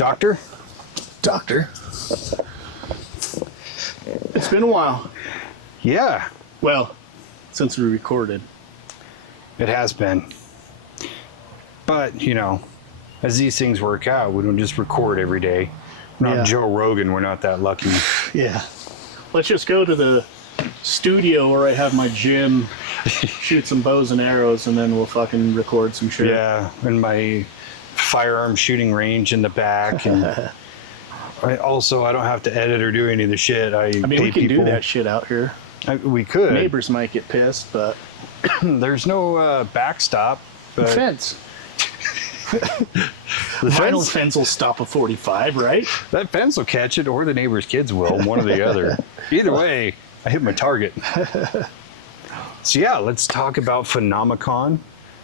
Doctor? Doctor. It's been a while. Yeah, Well, since we recorded. it has been. But, you know, as these things work out, we don't just record every day. We're not Yeah. Joe Rogan, we're not that lucky. Yeah. Let's just go to the studio where I have my gym, shoot some bows and arrows, and then we'll fucking record some shit. Yeah, and my firearm shooting range in the back. And I don't have to edit or do any of the shit. I mean, pay we can people. do that shit out here. We could. Neighbors might get pissed, but... There's no backstop. But Fence. The Vinyl fence, fence will stop a 45, right? that fence will catch it, or the neighbor's kids will, one or the other. Either way, I hit my target. So yeah, let's talk about Phenomecon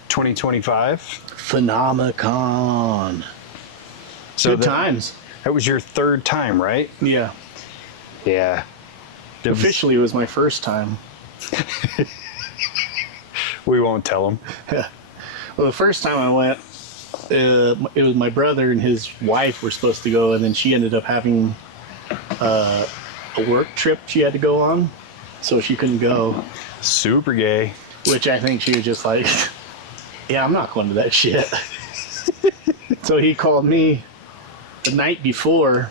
2025. Phenomecon. So Good times. That was your third time, right? Yeah. Yeah. Officially, it was my first time. We won't tell them. Well, the first time I went, it was my brother and his wife were supposed to go, and then she ended up having a work trip she had to go on, so she couldn't go. Super gay. Which I think she was just like, yeah, I'm not going to that shit. So he called me the night before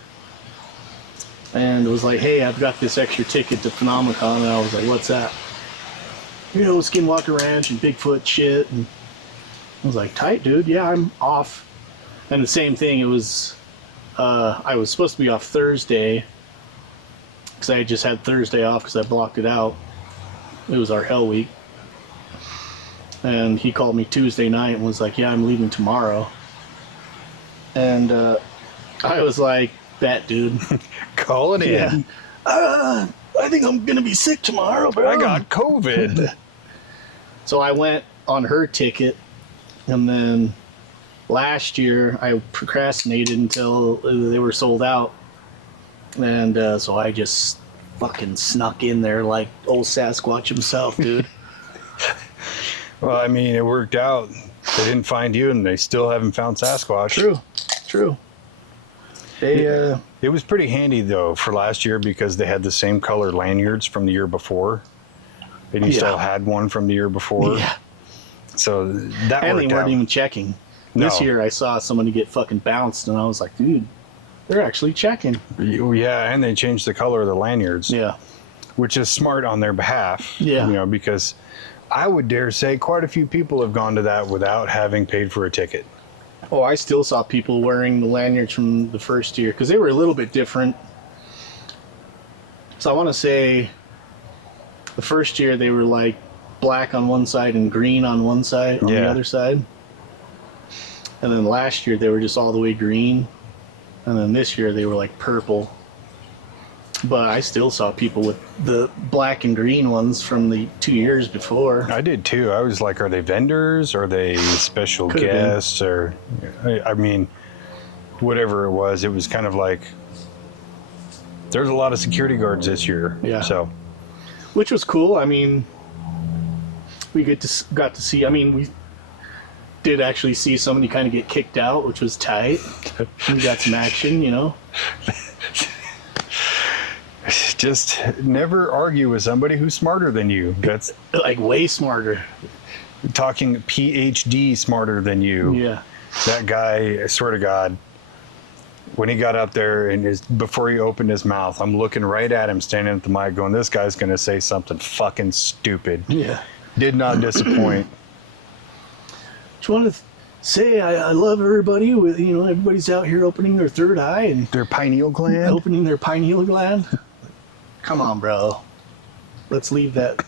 and was like, hey, I've got this extra ticket to Phenomecon. And I was like, what's that? You know, Skinwalker Ranch and Bigfoot shit. And I was like, tight, dude. Yeah, I'm off. And the same thing, it was, I was supposed to be off Thursday because I just had Thursday off because I blocked it out. It was our hell week. And he called me Tuesday night and was like, yeah, I'm leaving tomorrow. And I was like, bet, dude. Call it in. Yeah. I think I'm going to be sick tomorrow, bro. I got COVID. So I went on her ticket. And then last year, I procrastinated until they were sold out. And so I just fucking snuck in there like old Sasquatch himself, dude. Well, I mean, it worked out. They didn't find you, and they still haven't found Sasquatch. True. They, It was pretty handy, though, for last year because they had the same color lanyards from the year before. And you still had one from the year before. Yeah. So that And worked they weren't out. even checking. No. This year I saw somebody get fucking bounced, and I was like, dude, they're actually checking. Yeah, and they changed the color of the lanyards. Yeah. Which is smart on their behalf. Yeah. You know, because I would dare say quite a few people have gone to that without having paid for a ticket. Oh, I still saw people wearing the lanyards from the first year because they were a little bit different. So I want to say the first year they were like black on one side and green on one side on the other side. And then last year they were just all the way green. And then this year they were like purple. But I still saw people with the black and green ones from the 2 years before. I did too. I was like, are they vendors? Are they special Could've been. guests? Or, I mean, whatever it was kind of like, there's a lot of security guards this year. Yeah. So, Which was cool. I mean, we got to see, I mean, we did actually see somebody kind of get kicked out, which was tight. We got some action, you know. just never argue with somebody who's smarter than you. That's Like way smarter. talking PhD smarter than you. Yeah. That guy, I swear to God, when he got up there and before he opened his mouth, I'm looking right at him standing at the mic going, this guy's going to say something fucking stupid. Yeah. Did not disappoint. Just want to say I love everybody with, you know, everybody's out here opening their third eye and Their pineal gland. opening their pineal gland. Come on, bro. Let's leave that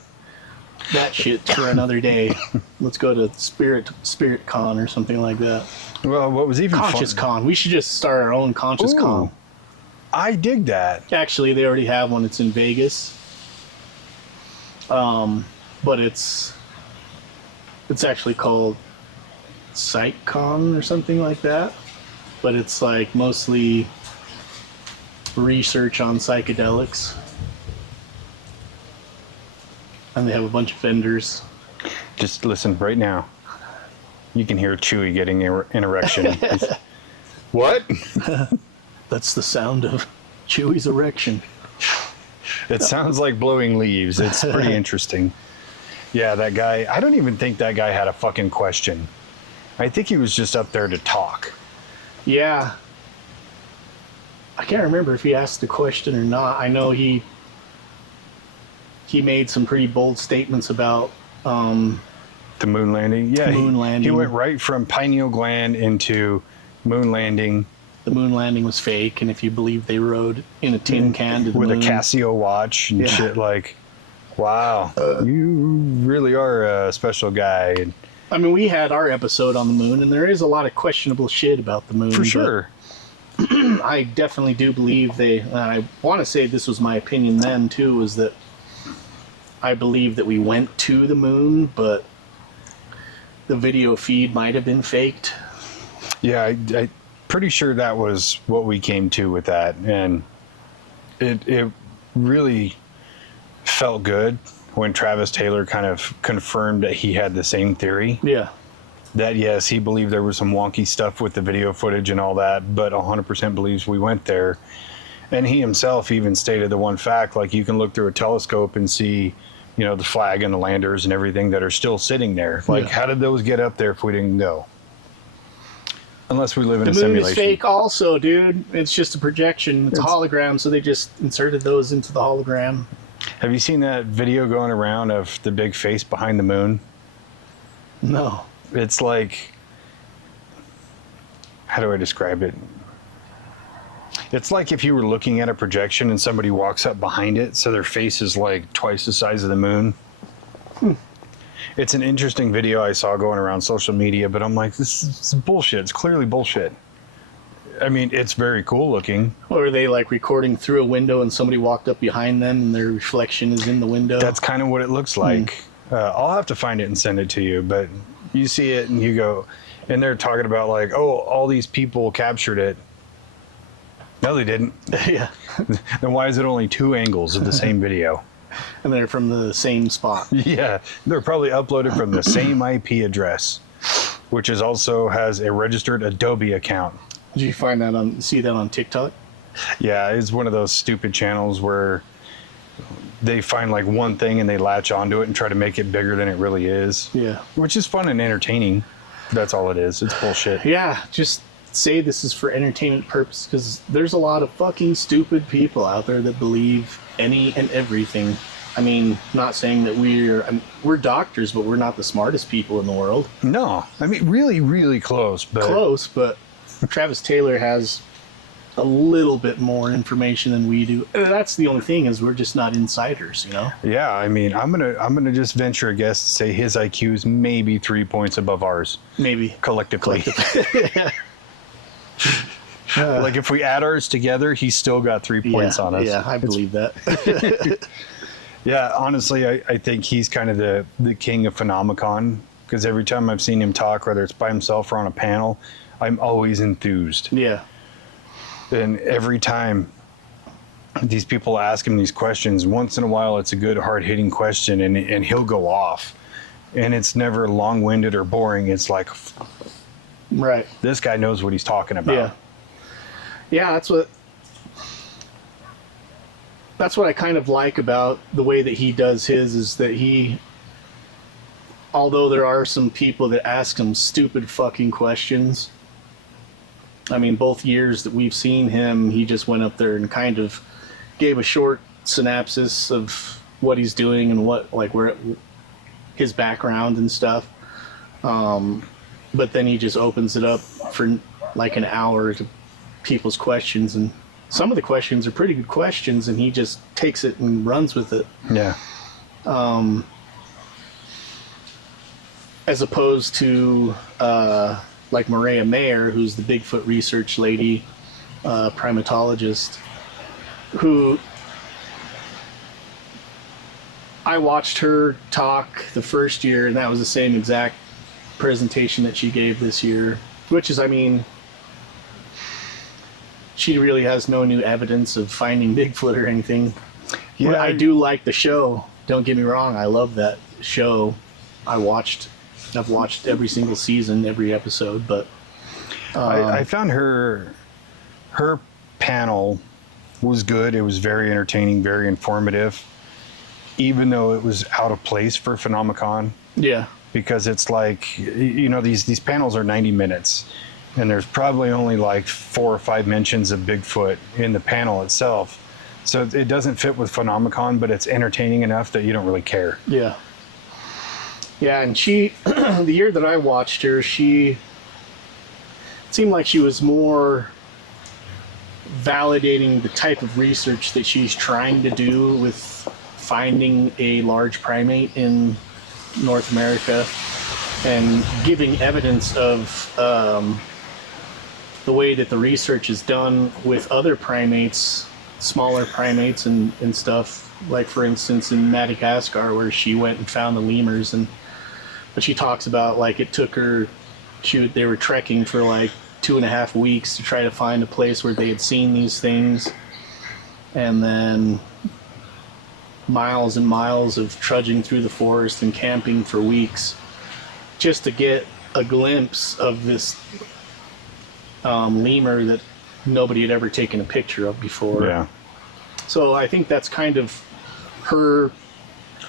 shit for another day. Let's go to Spirit Con or something like that. Well, what was even Conscious fun, Con. We should just start our own Conscious Ooh. Con. I dig that. Actually, they already have one. It's in Vegas. But it's actually called PsychCon or something like that. But it's like mostly research on psychedelics. And they have a bunch of vendors. Just listen right now. You can hear Chewy getting an erection. What? That's the sound of Chewie's erection. It sounds like blowing leaves. It's pretty interesting. Yeah, that guy, I don't even think that guy had a fucking question. I think he was just up there to talk. Yeah. I can't remember if he asked a question or not. I know he made some pretty bold statements about the moon landing. Yeah, moon landing. He went right from pineal gland into moon landing. The moon landing was fake, and if you believe they rode in a tin can to the with moon. a Casio watch and shit. Like, wow, you really are a special guy. I mean, we had our episode on the moon, and there is a lot of questionable shit about the moon. For sure. I definitely do believe I want to say this was my opinion then, too, was that I believe that we went to the moon, but the video feed might have been faked. Yeah, I pretty sure that was what we came to with that, and it really felt good when Travis Taylor kind of confirmed that he had the same theory. Yeah. That yes, he believed there was some wonky stuff with the video footage and all that, but 100% believes we went there. And he himself even stated the one fact, like, you can look through a telescope and see, you know, the flag and the landers and everything that are still sitting there. Like, how did those get up there if we didn't go? Unless we live in a simulation. The moon is fake also, dude. It's just a projection. It's a hologram, so they just inserted those into the hologram. Have you seen that video going around of the big face behind the moon? No. It's like, how do I describe it? It's like if you were looking at a projection and somebody walks up behind it, so their face is like twice the size of the moon. It's an interesting video I saw going around social media, but I'm like, this is bullshit. It's clearly bullshit. I mean, it's very cool looking. Or are they like recording through a window and somebody walked up behind them and their reflection is in the window? That's kind of what it looks like. I'll have to find it and send it to you, but you see it and you go, and they're talking about like, oh, all these people captured it. No, they didn't. Yeah. Then why is it only 2 angles of the same video? And they're from the same spot. Yeah, they're probably uploaded from the same IP address, which is also has a registered Adobe account. Did you see that on TikTok? Yeah, it's one of those stupid channels where they find like one thing and they latch onto it and try to make it bigger than it really is. Yeah. Which is fun and entertaining. That's all it is. It's bullshit. Yeah, just say this is for entertainment purpose, because there's a lot of fucking stupid people out there that believe any and everything. I mean, not saying that we're doctors, but we're not the smartest people in the world. No, I mean, really, really close. But Travis Taylor has a little bit more information than we do. That's the only thing, is we're just not insiders, you know? Yeah, I mean, I'm gonna just venture a guess to say his IQ is maybe 3 points above ours. Maybe. Collectively. Like if we add ours together, he's still got 3 points on us. Yeah, I believe that. Yeah, honestly, I think he's kind of the king of Phenomecon, because every time I've seen him talk, whether it's by himself or on a panel, I'm always enthused. Yeah. And every time these people ask him these questions, once in a while it's a good hard-hitting question, and he'll go off. And it's never long-winded or boring. It's like, right, this guy knows what he's talking about. Yeah, that's what I kind of like about the way that he does his, is that although there are some people that ask him stupid fucking questions, I mean, both years that we've seen him, he just went up there and kind of gave a short synopsis of what he's doing and where his background and stuff. But then he just opens it up for like an hour to people's questions, and some of the questions are pretty good questions, and he just takes it and runs with it. Yeah. As opposed to like Maria Mayer, who's the Bigfoot research lady, primatologist, who I watched her talk the first year, and that was the same exact presentation that she gave this year, which is, I mean, she really has no new evidence of finding Bigfoot or anything. Yeah, but I do like the show. Don't get me wrong, I love that show. I've watched every single season, every episode, but I found her panel was good. It was very entertaining, very informative, even though it was out of place for Phenomecon. Yeah. Because it's like, you know, these panels are 90 minutes, and there's probably only like 4 or 5 mentions of Bigfoot in the panel itself. So it doesn't fit with Phenomecon, but it's entertaining enough that you don't really care. Yeah. Yeah, and she, the year that I watched her, she seemed like she was more validating the type of research that she's trying to do with finding a large primate in North America and giving evidence of the way that the research is done with other primates, smaller primates and stuff. Like, for instance, in Madagascar, where she went and found the lemurs, but she talks about, like, it took her, they were trekking for like 2.5 weeks to try to find a place where they had seen these things, and then miles and miles of trudging through the forest and camping for weeks just to get a glimpse of this lemur that nobody had ever taken a picture of before. Yeah. So I think that's kind of her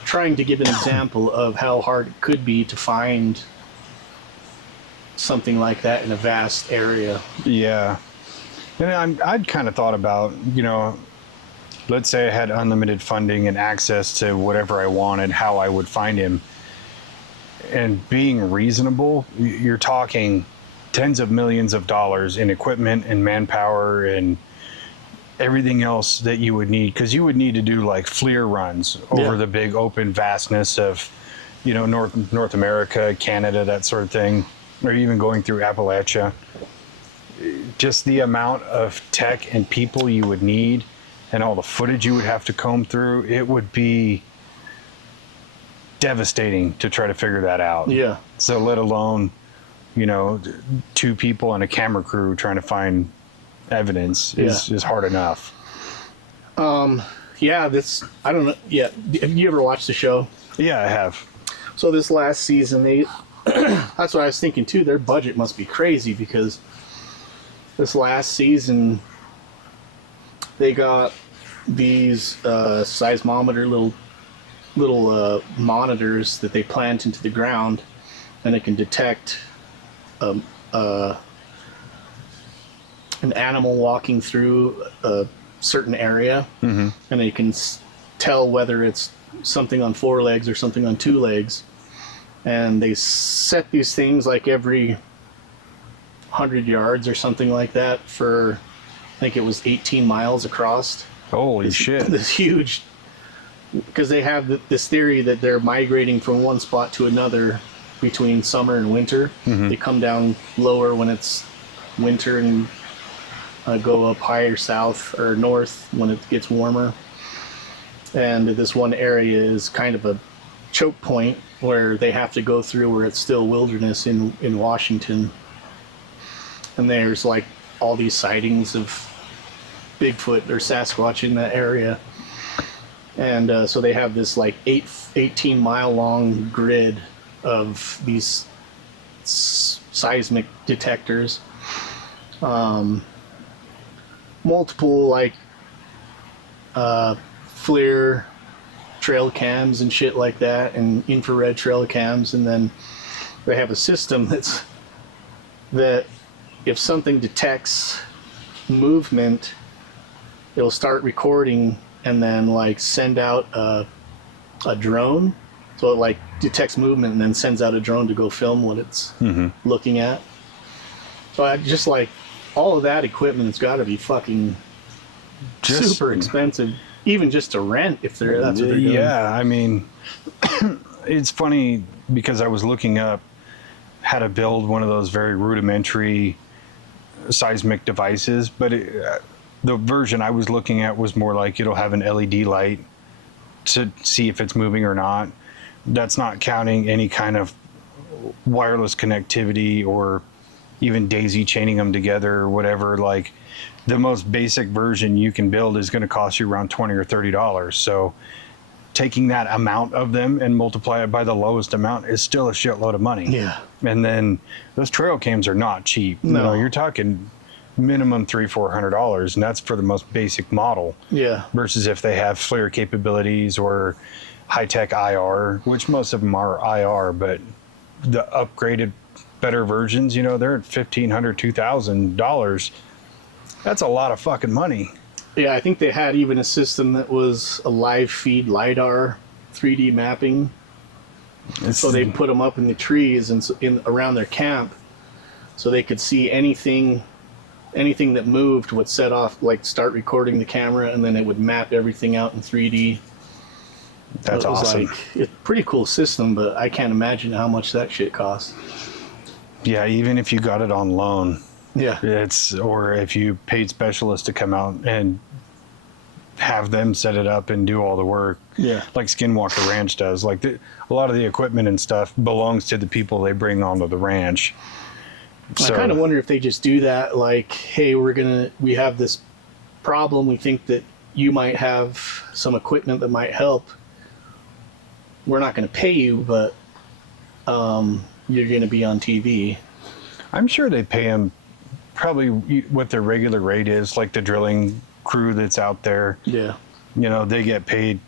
trying to give an example of how hard it could be to find something like that in a vast area. Yeah. And I'd kind of thought about, you know, let's say I had unlimited funding and access to whatever I wanted, how I would find him. And being reasonable, you're talking tens of millions of dollars in equipment and manpower and everything else that you would need, because you would need to do like FLIR runs over the big open vastness of, you know, North America, Canada, that sort of thing, or even going through Appalachia. Just the amount of tech and people you would need and all the footage you would have to comb through, it would be devastating to try to figure that out. Yeah. So let alone, you know, 2 people and a camera crew trying to find evidence is hard enough. Yeah, I don't know. Yeah. Have you ever watched the show? Yeah, I have. So this last season, that's what I was thinking too. Their budget must be crazy, because this last season they got these seismometer little monitors that they plant into the ground, and it can detect an animal walking through a certain area, and they can tell whether it's something on 4 legs or something on 2 legs. And they set these things like every 100 yards or something like that for, I think it was 18 miles across. Holy shit. This huge, because they have this theory that they're migrating from one spot to another between summer and winter. They come down lower when it's winter and go up higher south or north when it gets warmer. And this one area is kind of a choke point where they have to go through, where it's still wilderness in Washington. And there's like all these sightings of Bigfoot or Sasquatch in that area. And so they have this like 18-mile long grid of these seismic detectors. Multiple like FLIR trail cams and shit like that, and infrared trail cams. And then they have a system that if something detects movement, it'll start recording and then like send out a drone. So it like detects movement and then sends out a drone to go film what it's looking at. So I just like, all of that equipment's got to be fucking super expensive, even just to rent, if that's what they're doing. Yeah, I mean, it's funny because I was looking up how to build one of those very rudimentary seismic devices, but the version I was looking at was more like it'll have an LED light to see if it's moving or not. That's not counting any kind of wireless connectivity or even daisy chaining them together or whatever. Like, the most basic version you can build is going to cost you around $20 or $30. So taking that amount of them and multiply it by the lowest amount is still a shitload of money. Yeah. And then those trail cams are not cheap. No. You know, you're talking minimum $300-400, and that's for the most basic model. Yeah. Versus if they have flare capabilities or high-tech IR, which most of them are IR, but the upgraded better versions, you know, they're at $1,500-2,000. That's a lot of fucking money. Yeah, I think they had even a system that was a live feed LiDAR 3D mapping. So they put them up in the trees and around their camp, so they could see anything that moved would set off, like start recording the camera, and then it would map everything out in 3D. That's awesome. Like, it's a pretty cool system, but I can't imagine how much that shit costs. Yeah, even if you got it on loan. Yeah. Or if you paid specialists to come out and have them set it up and do all the work. Yeah. Like Skinwalker Ranch does. Like a lot of the equipment and stuff belongs to the people they bring onto the ranch. I kind of wonder if they just do that, like, hey, we have this problem. We think that you might have some equipment that might help. We're not going to pay you, but you're going to be on TV. I'm sure they pay them probably what their regular rate is, like the drilling crew that's out there. Yeah. You know, they get paid.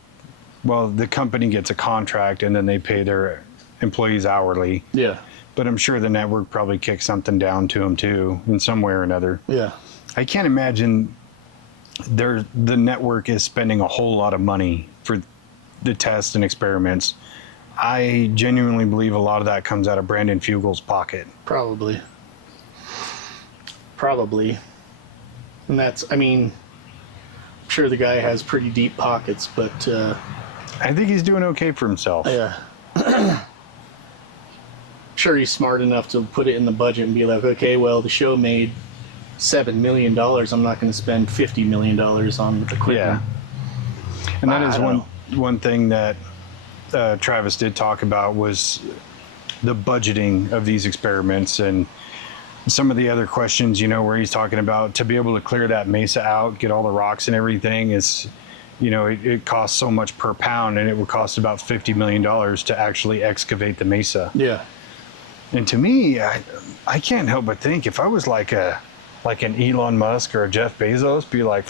Well, the company gets a contract and then they pay their employees hourly. Yeah. But I'm sure the network probably kicks something down to them too, in some way or another. Yeah. I can't imagine the network is spending a whole lot of money for the tests and experiments. I genuinely believe a lot of that comes out of Brandon Fugel's pocket. Probably. And that's, I mean, I'm sure the guy has pretty deep pockets, but I think he's doing okay for himself. yeah. Sure, he's smart enough to put it in the budget and be like, okay, well, the show made $7 million. I'm not going to spend $50 million on equipment. Yeah. And that is one thing that Travis did talk about was the budgeting of these experiments, and some of the other questions, you know, where he's talking about to be able to clear that mesa out, get all the rocks and everything is, you know, it costs so much per pound, and it would cost about $50 million to actually excavate the mesa. Yeah. And to me, I can't help but think if I was like an Elon Musk or a Jeff Bezos, be like,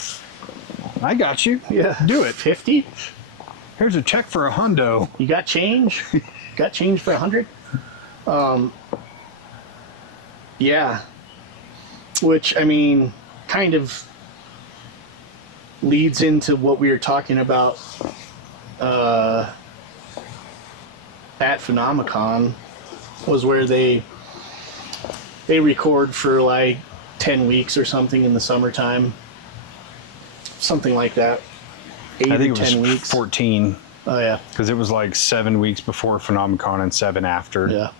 I got you. Yeah. Do it. 50? Here's a check for $100. You got change? Got change for 100? Yeah. Which, I mean, kind of leads into what we were talking about at Phenomecon, was where they record for like 10 weeks or something in the summertime. Something like that. 8 I think or 10 it was weeks. 14. Oh, yeah. Because it was like 7 weeks before Phenomecon and 7 after. Yeah.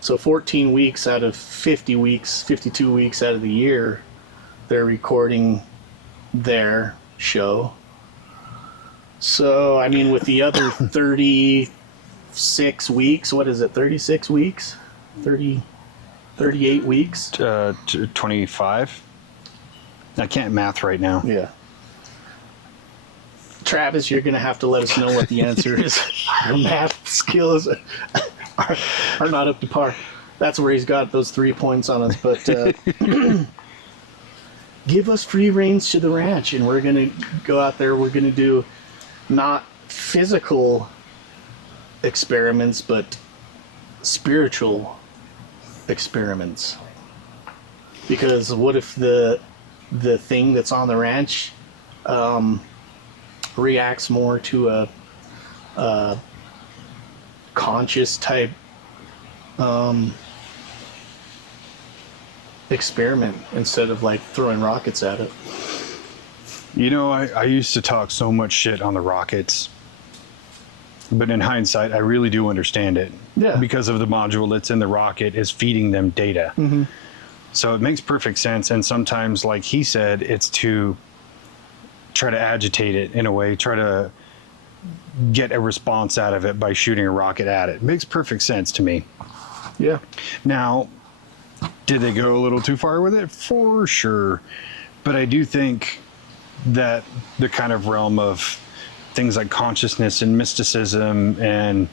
So 14 weeks out of 50 weeks, 52 weeks out of the year, they're recording their show. So, I mean, with the other 36 weeks, what is it, 36 weeks? 38 weeks? 25? I can't math right now. Yeah. Travis, you're going to have to let us know what the answer is. Our math skills are not up to par. That's where he's got those 3 points on us. But give us free reins to the ranch, and we're going to go out there. We're going to do not physical experiments, but spiritual experiments. Because what if the thing that's on the ranch reacts more to a conscious type experiment instead of like throwing rockets at it? You know, I used to talk so much shit on the rockets, but in hindsight, I really do understand it. Yeah. Because of the module that's in the rocket is feeding them data. Mm-hmm. So it makes perfect sense. And sometimes, like he said, it's to try to agitate it in a way, try to get a response out of it by shooting a rocket at it. Makes perfect sense to me. Yeah. Now, did they go a little too far with it? For sure. But I do think that the kind of realm of things like consciousness and mysticism and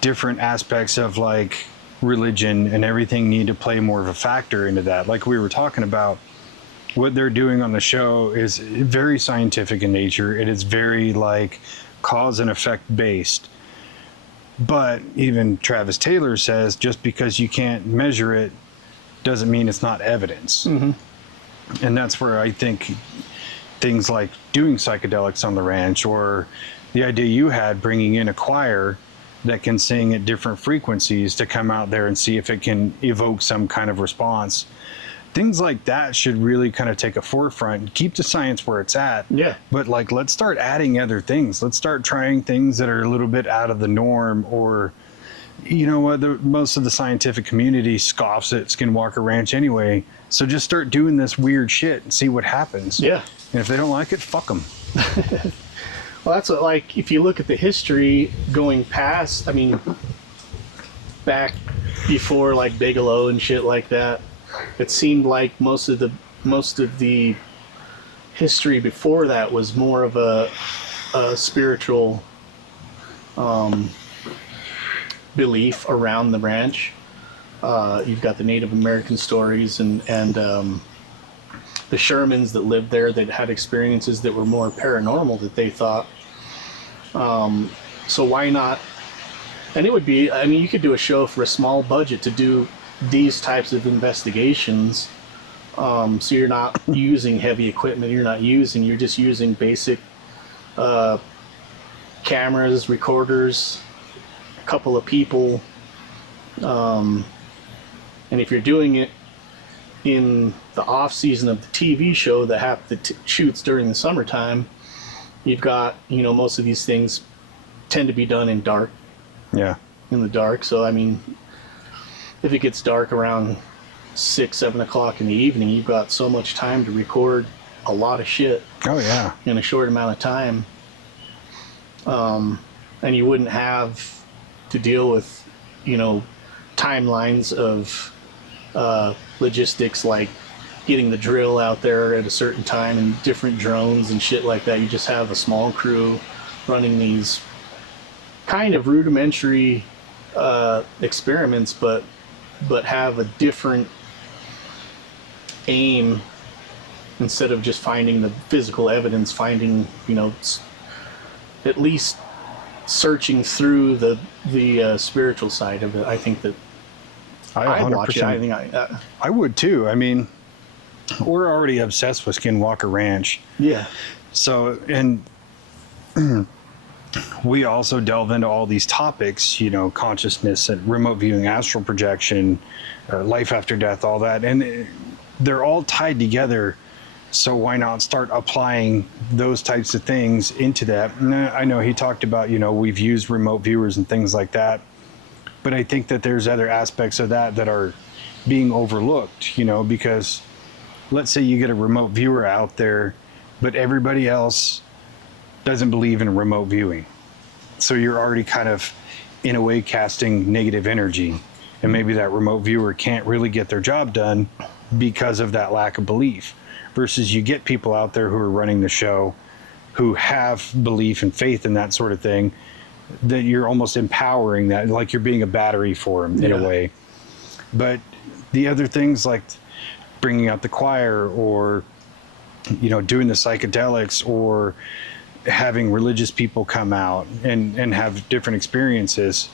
different aspects of like religion and everything need to play more of a factor into that. Like we were talking about, what they're doing on the show is very scientific in nature. It is very like cause and effect based. But even Travis Taylor says just because you can't measure it doesn't mean it's not evidence. Mm-hmm. And that's where I think things like doing psychedelics on the ranch, or the idea you had bringing in a choir that can sing at different frequencies to come out there and see if it can evoke some kind of response. Things like that should really kind of take a forefront, keep the science where it's at. Yeah. But like, let's start adding other things. Let's start trying things that are a little bit out of the norm, or, you know what, most of the scientific community scoffs at Skinwalker Ranch anyway. So just start doing this weird shit and see what happens. Yeah. And if they don't like it, fuck them. Well, that's what, like, if you look at the history going past, I mean, back before like Bigelow and shit like that, it seemed like most of the history before that was more of a spiritual belief around the ranch. You've got the Native American stories and the Shermans that lived there that had experiences that were more paranormal that they thought. So why not? And it would be, I mean, you could do a show for a small budget to do these types of investigations. So you're not using heavy equipment, you're just using basic cameras, recorders, a couple of people. And if you're doing it in the off season of the TV show that shoots during the summertime, you've got, you know, most of these things tend to be done in dark. Yeah. In the dark. So, I mean, if it gets dark around 6, 7 o'clock in the evening, you've got so much time to record a lot of shit. Oh, yeah. In a short amount of time. And you wouldn't have to deal with, you know, timelines of logistics like getting the drill out there at a certain time and different drones and shit like that. You just have a small crew running these kind of rudimentary experiments, but have a different aim. Instead of just finding the physical evidence, finding, you know, at least searching through the spiritual side of it. I think that I'd watch it. I think I would too. I mean, we're already obsessed with Skinwalker Ranch. Yeah. So, and we also delve into all these topics, you know, consciousness and remote viewing, astral projection, life after death, all that. And they're all tied together. So why not start applying those types of things into that? And I know he talked about, you know, we've used remote viewers and things like that. But I think that there's other aspects of that are being overlooked, you know, because let's say you get a remote viewer out there, but everybody else doesn't believe in remote viewing. So you're already kind of, in a way, casting negative energy. And maybe that remote viewer can't really get their job done because of that lack of belief. Versus you get people out there who are running the show who have belief and faith in that sort of thing, that you're almost empowering that, like you're being a battery for them in a way. But the other things like bringing out the choir, or, you know, doing the psychedelics, or having religious people come out and have different experiences,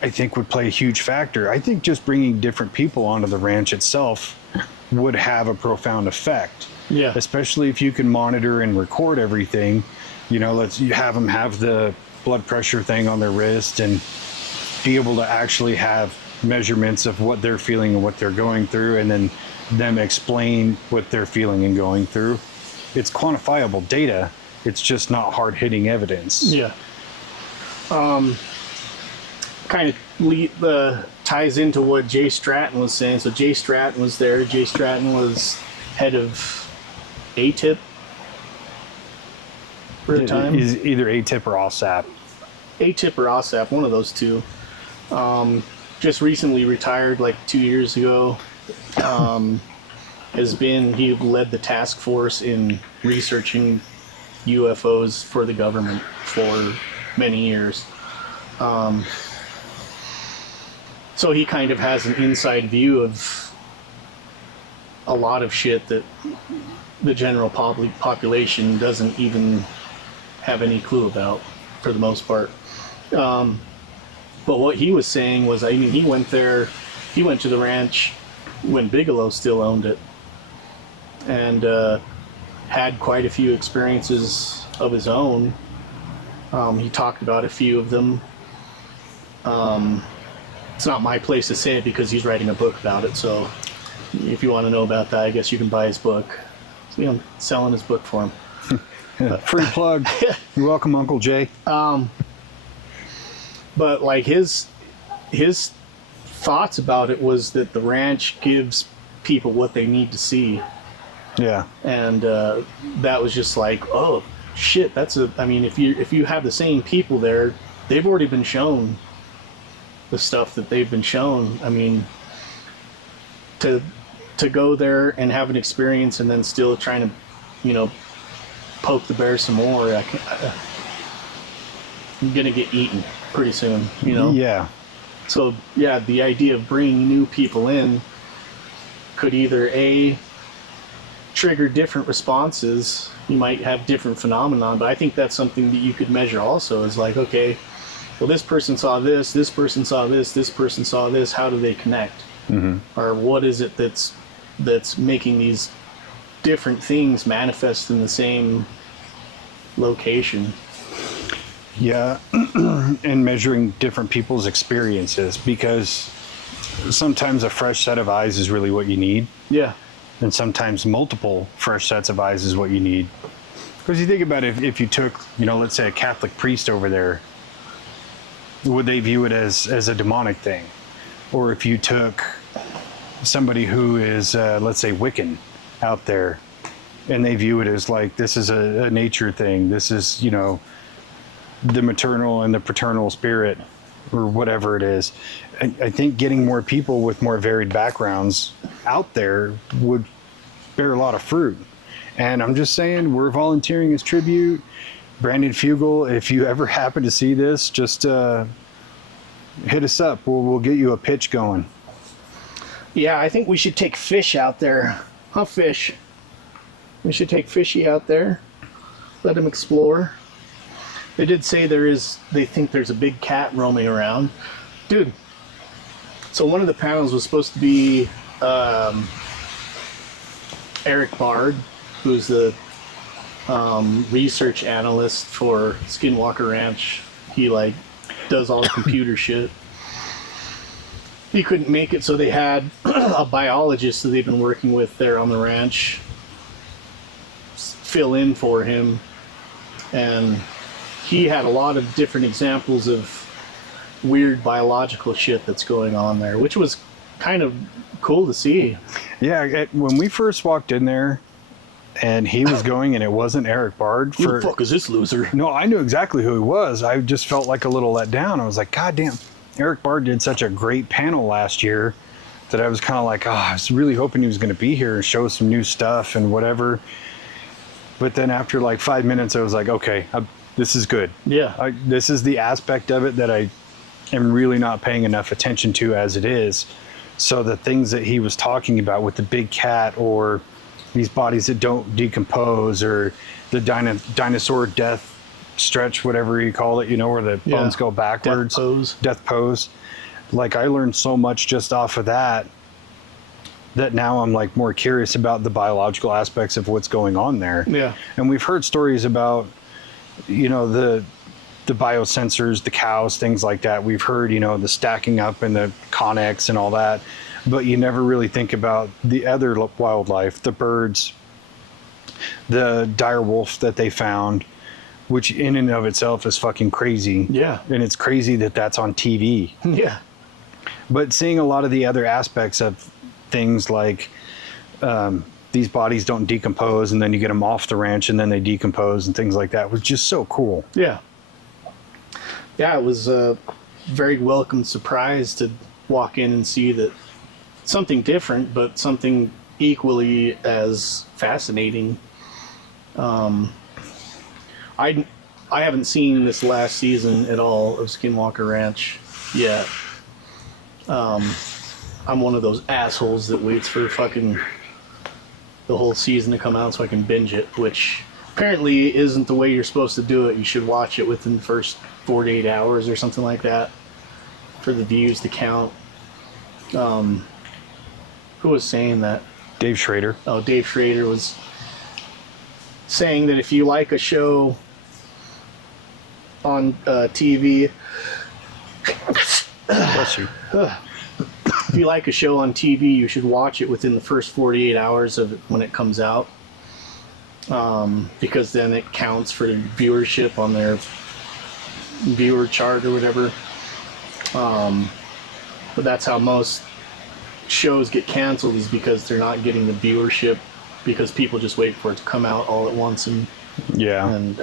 I think would play a huge factor. I think just bringing different people onto the ranch itself would have a profound effect. Yeah. Especially if you can monitor and record everything. You know, you have them have the blood pressure thing on their wrist and be able to actually have measurements of what they're feeling and what they're going through, and then them explain what they're feeling and going through. It's quantifiable data. It's just not hard-hitting evidence. Yeah. Kind of ties into what Jay Stratton was saying. So Jay Stratton was there. Jay Stratton was head of ATIP for a time. Is either ATIP or OSAP. ATIP or OSAP, one of those two. Just recently retired, like 2 years ago. He led the task force in researching UFOs for the government for many years. So he kind of has an inside view of a lot of shit that the general population doesn't even have any clue about, for the most part. But what he was saying was, I mean, he went to the ranch when Bigelow still owned it, and had quite a few experiences of his own. He talked about a few of them. It's not my place to say it because he's writing a book about it, so if you want to know about that, I guess you can buy his book. So, I'm selling his book for him. Yeah, free plug. You're welcome, Uncle Jay. But like his thoughts about it was that the ranch gives people what they need to see. Yeah. And that was just like, oh shit, I mean, if you have the same people there, they've already been shown the stuff that they've been shown. I mean, to go there and have an experience and then still trying to, poke the bear some more, I'm gonna get eaten pretty soon, Yeah. So yeah, the idea of bringing new people in could either trigger different responses. You might have different phenomenon, but I think that's something that you could measure also. Is like, okay, well, this person saw this person saw this person saw this. How do they connect? Mm-hmm. Or what is it that's making these different things manifest in the same location? Yeah, and measuring different people's experiences, because sometimes a fresh set of eyes is really what you need. Yeah. And sometimes multiple fresh sets of eyes is what you need. Because you think about it, if you took, let's say a Catholic priest over there, would they view it as a demonic thing? Or if you took somebody who is, let's say, Wiccan out there, and they view it as like, this is a nature thing, this is, the maternal and the paternal spirit, or whatever it is. I think getting more people with more varied backgrounds out there would bear a lot of fruit. And I'm just saying, we're volunteering as tribute. Brandon Fugel, if you ever happen to see this, just hit us up. We'll get you a pitch going. Yeah, I think we should take Fish out there. Huh, Fish? We should take Fishy out there. Let him explore. They did say they think there's a big cat roaming around. Dude, so one of the panels was supposed to be Eric Bard, who's the research analyst for Skinwalker Ranch. He does all the computer shit. He couldn't make it, so they had a biologist that they've been working with there on the ranch fill in for him, and he had a lot of different examples of weird biological shit that's going on there, which was kind of cool to see. Yeah, when we first walked in there and he was going and it wasn't Eric Bard. Who the fuck is this loser? No, I knew exactly who he was. I just felt like a little let down. I was like, God damn, Eric Bard did such a great panel last year that I was kind of like, I was really hoping he was going to be here and show some new stuff and whatever. But then after 5 minutes, I was like, okay, this is good. Yeah. This is the aspect of it that I am really not paying enough attention to as it is. So the things that he was talking about with the big cat, or these bodies that don't decompose, or the dinosaur death stretch, whatever you call it, where the bones go backwards. Death pose. I learned so much just off of that now I'm more curious about the biological aspects of what's going on there. Yeah. And we've heard stories about, the biosensors, the cows, things like that. We've heard, the stacking up and the Connex and all that, but you never really think about the other wildlife, the birds, the dire wolf that they found, which in and of itself is fucking crazy. Yeah. And it's crazy that that's on TV. Yeah. But seeing a lot of the other aspects of things these bodies don't decompose, and then you get them off the ranch and then they decompose and things like that was just so cool. Yeah. Yeah, it was a very welcome surprise to walk in and see that something different, but something equally as fascinating. I haven't seen this last season at all of Skinwalker Ranch yet. I'm one of those assholes that waits for fucking the whole season to come out so I can binge it, which apparently isn't the way you're supposed to do it. You should watch it within the first 48 hours or something like that for the views to count. Who was saying that? Dave Schrader. Oh, Dave Schrader was saying that if you like a show on TV, Bless you. if you like a show on TV, you should watch it within the first 48 hours of it when it comes out, because then it counts for viewership on their viewer chart or whatever. But that's how most shows get canceled, is because they're not getting the viewership, because people just wait for it to come out all at once and binge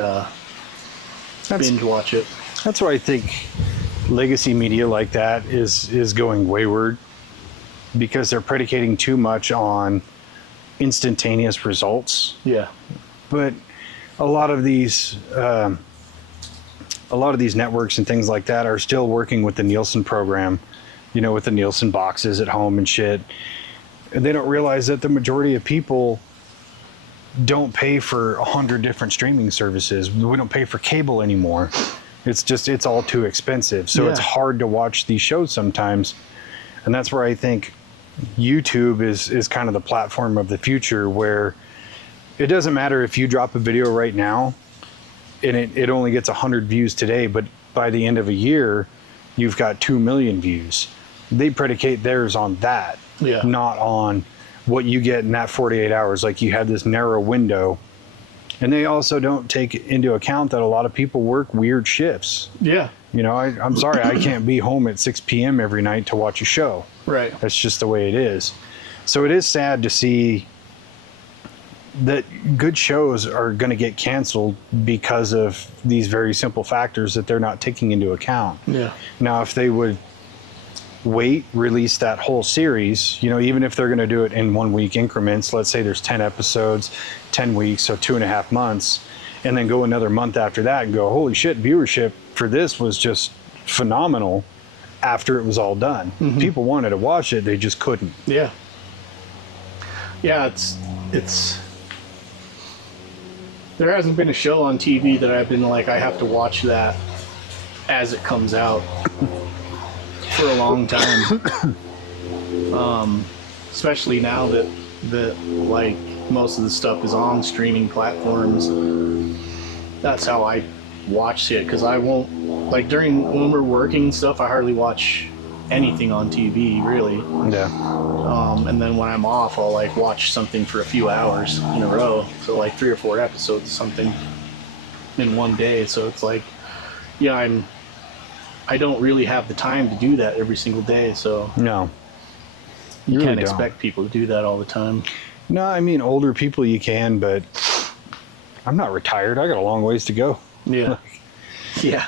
watch it. That's why I think legacy media like that is going wayward, because they're predicating too much on instantaneous results. Yeah. But a lot of these networks and things like that are still working with the Nielsen program, with the Nielsen boxes at home and shit. And they don't realize that the majority of people don't pay for 100 different streaming services. We don't pay for cable anymore. It's all too expensive. So it's hard to watch these shows sometimes. And that's where I think YouTube is kind of the platform of the future, where it doesn't matter if you drop a video right now and it only gets 100 views today, but by the end of a year, you've got 2 million views. They predicate theirs on that, not on what you get in that 48 hours. Like, you have this narrow window. And they also don't take into account that a lot of people work weird shifts. Yeah. I'm sorry, I can't be home at 6 p.m. every night to watch a show. Right. That's just the way it is. So it is sad to see that good shows are going to get canceled because of these very simple factors that they're not taking into account. Yeah. Now, if they would release that whole series, even if they're going to do it in 1 week increments, let's say there's 10 episodes, 10 weeks, so 2.5 months, and then go another month after that and go, holy shit, viewership for this was just phenomenal after it was all done. Mm-hmm. People wanted to watch it, they just couldn't. Yeah. Yeah, it's there hasn't been a show on TV that I've been like, I have to watch that as it comes out for a long time. Especially now that like most of the stuff is on streaming platforms. That's how I watch it, because I won't, like, when we're working and stuff, I hardly watch anything on TV, really. Yeah. And then when I'm off, I'll like watch something for a few hours in a row. So like 3 or 4 episodes of something in one day. So it's like, I don't really have the time to do that every single day. So no, you can't expect people to do that all the time. No, I mean, older people you can, but I'm not retired. I got a long ways to go. Yeah. Yeah.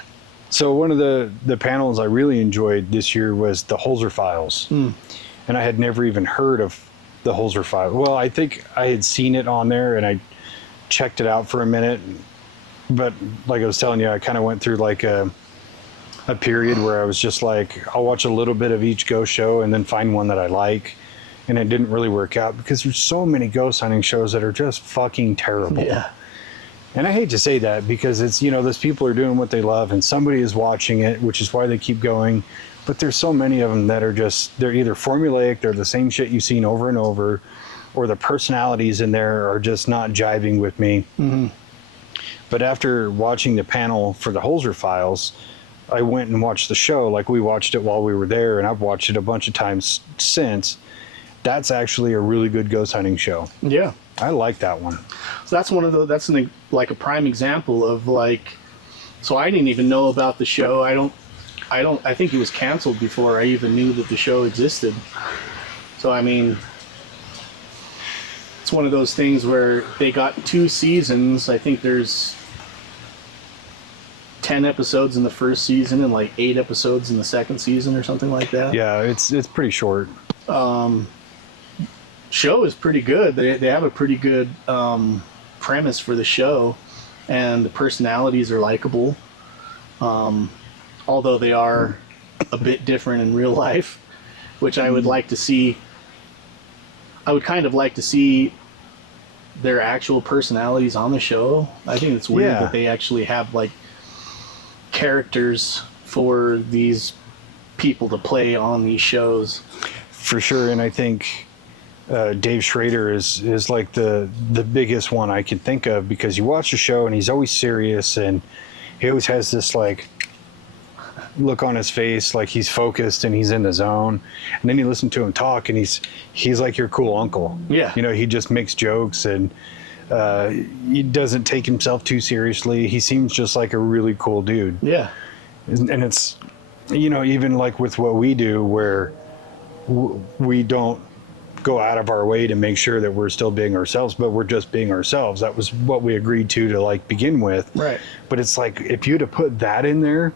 So one of the panels I really enjoyed this year was the Holzer Files. And I had never even heard of the Holzer Files. Well, I think I had seen it on there and I checked it out for a minute. But like I was telling you, I kind of went through like a period where I was just like, I'll watch a little bit of each ghost show and then find one that I like. And it didn't really work out because there's so many ghost hunting shows that are just fucking terrible. Yeah. And I hate to say that, because it's, those people are doing what they love and somebody is watching it, which is why they keep going. But there's so many of them that are they're either formulaic, they're the same shit you've seen over and over, or the personalities in there are just not jiving with me. Mm-hmm. But after watching the panel for the Holzer Files, I went and watched the show. Like, we watched it while we were there, and I've watched it a bunch of times since. That's actually a really good ghost hunting show. Yeah. I like that one. So that's like a prime example of like, so I didn't even know about the show. I think it was canceled before I even knew that the show existed. So, I mean, it's one of those things where they got 2 seasons. I think there's 10 episodes in the first season and like 8 episodes in the second season or something like that. Yeah, it's pretty short. Show is pretty good. They have a pretty good premise for the show. and the personalities are likable. Although they are a bit different in real life, which I would like to see. I would kind of like to see their actual personalities on the show. I think it's weird that they actually have like characters for these people to play on these shows. For sure, and I think Dave Schrader is like the biggest one I can think of, because you watch the show and he's always serious and he always has this like look on his face like he's focused and he's in the zone, and then you listen to him talk and he's like your cool uncle. Yeah, you know, he just makes jokes and he doesn't take himself too seriously. He seems just like a really cool dude. Yeah, and it's, you know, even like with what we do, where we don't go out of our way to make sure that we're still being ourselves, but we're just being ourselves. That was what we agreed to like begin with. right. But it's like, if you'd have put that in there,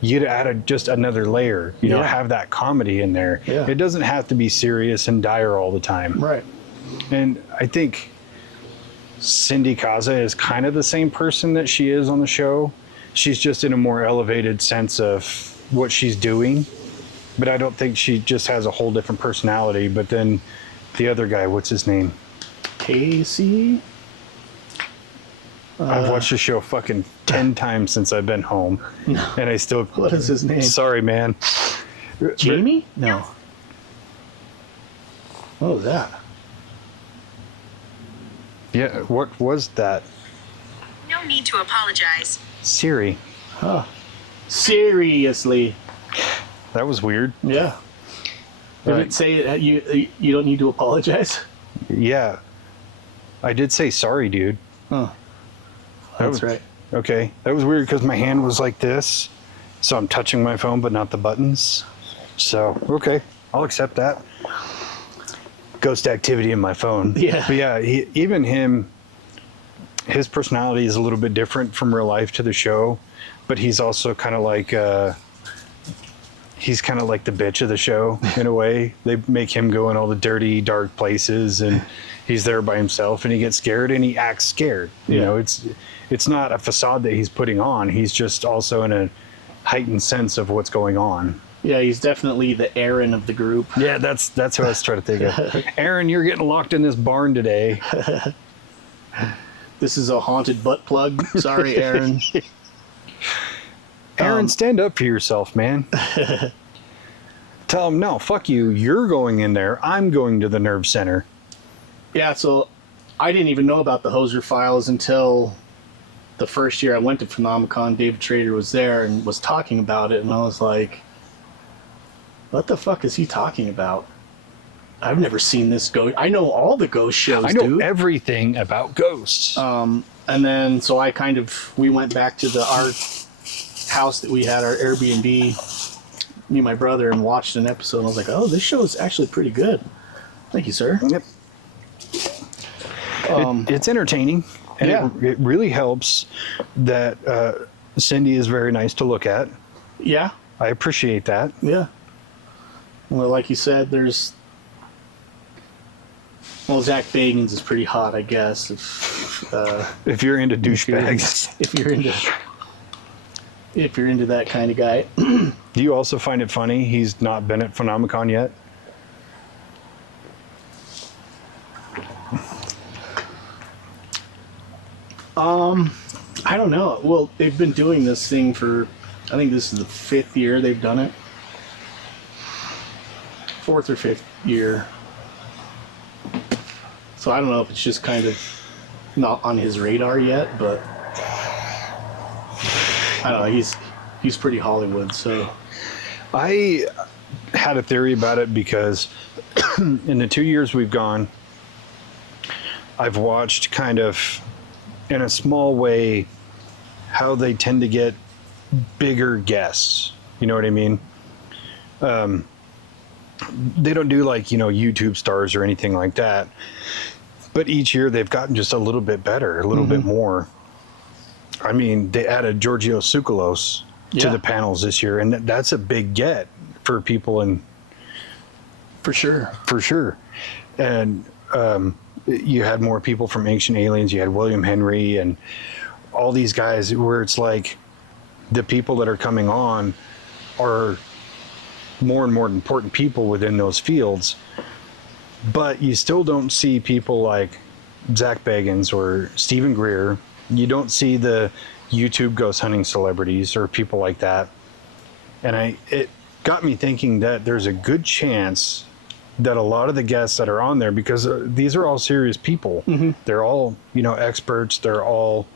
you'd add just another layer, you know, have that comedy in there. Yeah. It doesn't have to be serious and dire all the time. Right. And I think Cindy Kaza is kind of the same person that she is on the show. She's just in a more elevated sense of what she's doing, but I don't think she just has a whole different personality. But then the other guy, what's his name? Casey? I've watched the show fucking 10 times since I've been home. No. And I still... What is his name? Sorry, man. Jamie? No. What was that? Yeah, what was that? No need to apologize. Siri. Huh. Seriously? That was weird. Yeah. Did it say that you don't need to apologize? Yeah. I did say sorry, dude. Huh. That's right. Okay. That was weird because my hand was like this. So I'm touching my phone, but not the buttons. So, okay. I'll accept that. Ghost activity in my phone. Yeah. But yeah, even him, his personality is a little bit different from real life to the show. But he's also kind of like... he's kind of like the bitch of the show in a way. They make him go in all the dirty, dark places, and he's there by himself, and he gets scared and he acts scared. You know, it's not a facade that he's putting on. He's just also in a heightened sense of what's going on. Yeah, he's definitely the Aaron of the group. Yeah, that's what I was trying to think of. Aaron, you're getting locked in this barn today. This is a haunted butt plug. Sorry, Aaron. Aaron, stand up for yourself, man. Tell him, no, fuck you. You're going in there. I'm going to the nerve center. Yeah, so I didn't even know about the Hoser Files until the first year I went to Phenomecon. David Trader was there and was talking about it, and I was like, what the fuck is he talking about? I've never seen this ghost. I know all the ghost shows, I know dude. everything about ghosts. And then, so we went back to our house that we had, our Airbnb, me and my brother, and watched an episode, and I was like, oh, this show is actually pretty good. Thank you, sir. Yep. It's entertaining, and it really helps that Cindy is very nice to look at. Yeah. I appreciate that. Yeah. Well, like you said, Zach Bagans is pretty hot, I guess. If you're into douchebags. If you're into that kind of guy. Do you also find it funny he's not been at Phenomecon yet? I don't know. Well, they've been doing this thing for, I think this is the 5th year they've done it. 4th or 5th year. So I don't know if it's just kind of not on his radar yet, but I don't know. He's pretty Hollywood, so. I had a theory about it because in the 2 years we've gone, I've watched kind of in a small way how they tend to get bigger guests. You know what I mean? They don't do like, YouTube stars or anything like that. But each year they've gotten just a little bit better, a little bit more. I mean, they added Giorgio Tsoukalos to the panels this year, and that's a big get for people. And For sure. And you had more people from Ancient Aliens. You had William Henry, and all these guys where it's like the people that are coming on are more and more important people within those fields, but you still don't see people like Zach Bagans or Stephen Greer. You don't see the YouTube ghost hunting celebrities or people like that. And it got me thinking that there's a good chance that a lot of the guests that are on there, because these are all serious people, they're all, experts, they're all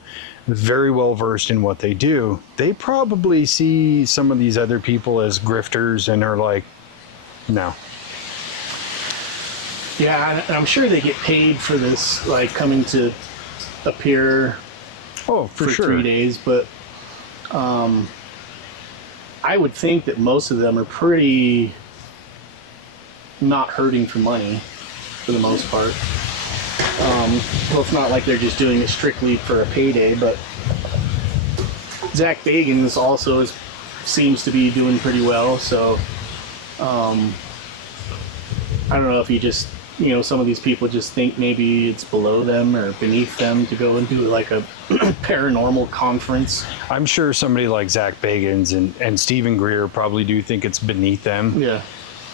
very well versed in what they do. They probably see some of these other people as grifters and are like, no. Yeah, and I'm sure they get paid for this, like coming to appear For sure. 3 days, but I would think that most of them are pretty not hurting for money for the most part. Well, it's not like they're just doing it strictly for a payday, but Zach Bagans also seems to be doing pretty well, so I don't know if he just, some of these people just think maybe it's below them or beneath them to go and do like a paranormal conference. I'm sure somebody like Zach Bagans and Stephen Greer probably do think it's beneath them. Yeah.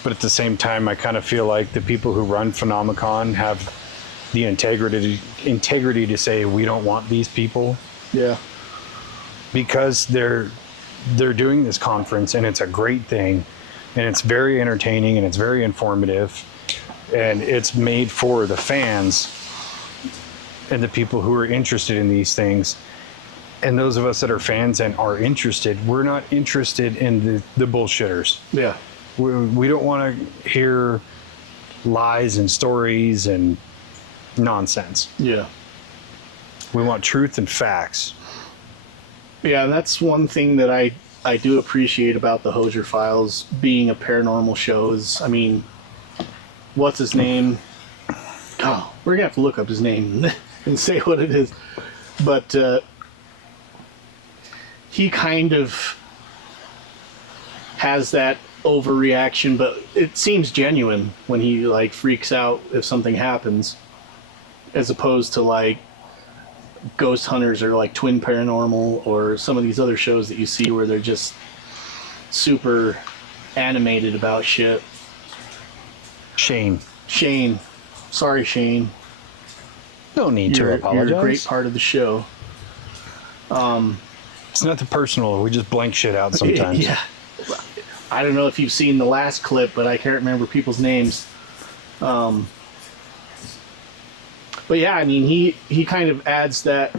But at the same time, I kind of feel like the people who run Phenomecon have the integrity to say we don't want these people. Yeah. Because they're doing this conference and it's a great thing and it's very entertaining and it's very informative and it's made for the fans and the people who are interested in these things. And those of us that are fans and are interested, we're not interested in the bullshitters. Yeah. We don't want to hear lies and stories and nonsense. Yeah. We want truth and facts. Yeah, that's one thing that I do appreciate about the Hosier Files being a paranormal show is, I mean, what's his name? Oh, we're going to have to look up his name and say what it is. But he kind of has that overreaction, but it seems genuine when he like freaks out if something happens, as opposed to like Ghost Hunters or like Twin Paranormal or some of these other shows that you see where they're just super animated about shit. Shane. Sorry, Shane. No need to apologize. You're a great part of the show. It's nothing personal. We just blank shit out sometimes. Yeah. I don't know if you've seen the last clip, but I can't remember people's names. But yeah, I mean, he kind of adds that,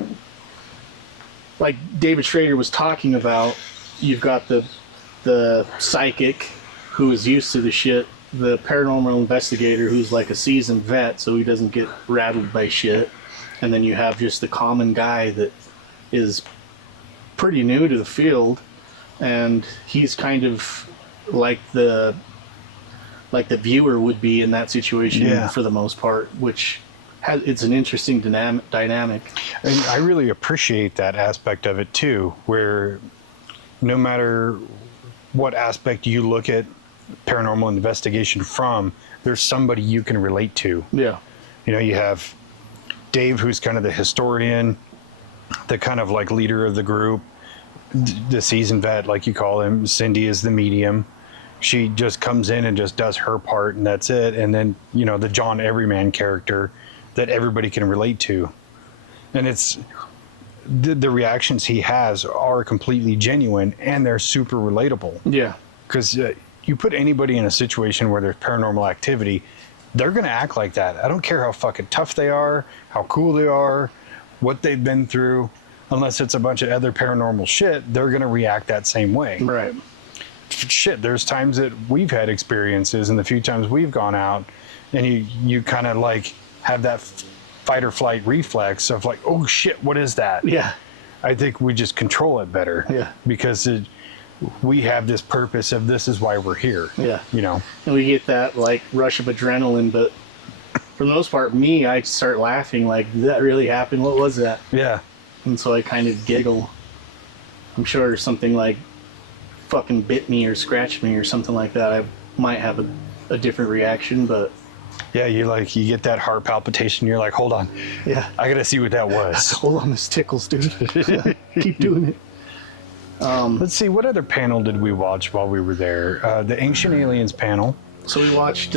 like David Schrader was talking about, you've got the psychic who is used to the shit, the paranormal investigator who's like a seasoned vet so he doesn't get rattled by shit, and then you have just the common guy that is pretty new to the field, and he's kind of like the viewer would be in that situation for the most part, which it's an interesting dynamic. And I really appreciate that aspect of it too, where no matter what aspect you look at paranormal investigation from, there's somebody you can relate to. Yeah. You have Dave, who's kind of the historian, the kind of like leader of the group, the seasoned vet, like you call him. Cindy is the medium. She just comes in and just does her part and that's it. And then, the John Everyman character that everybody can relate to. And it's the reactions he has are completely genuine and they're super relatable. Yeah. Because you put anybody in a situation where there's paranormal activity, they're going to act like that. I don't care how fucking tough they are, how cool they are, what they've been through. Unless it's a bunch of other paranormal shit, they're going to react that same way. Right. Shit, there's times that we've had experiences and the few times we've gone out and you kind of like have that fight or flight reflex of like, oh shit, what is that? Yeah. I think we just control it better. Yeah. Because we have this purpose of this is why we're here. Yeah. And we get that like rush of adrenaline, but for the most part, I start laughing like, did that really happen? What was that? Yeah. And so I kind of giggle. I'm sure something like fucking bit me or scratched me or something like that, I might have a different reaction, but Yeah, you get that heart palpitation. You're like, hold on, Yeah. I gotta see what that was. Hold on, this tickles, dude. Keep doing it. Let's see, what other panel did we watch while we were there? The Ancient Aliens panel. So we watched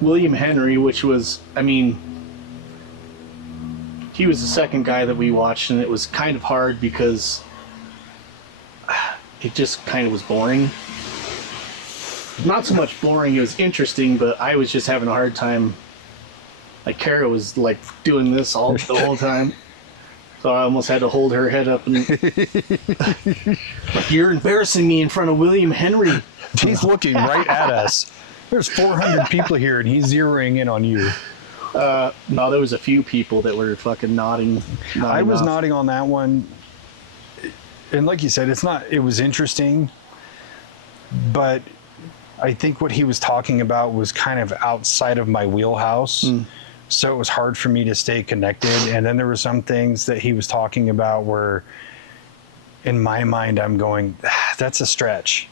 William Henry, which was, I mean, he was the second guy that we watched, and it was kind of hard because it just kind of was boring. Not so much boring, it was interesting, but I was just having a hard time. Like, Kara was like doing this the whole time. So I almost had to hold her head up and like, you're embarrassing me in front of William Henry. He's looking right at us. There's 400 people here, and he's zeroing in on you. No, there was a few people that were fucking nodding I was off. nodding on that one, and like you said, it was interesting, but I think what he was talking about was kind of outside of my wheelhouse. So it was hard for me to stay connected. And then there were some things that he was talking about where in my mind I'm going, that's a stretch,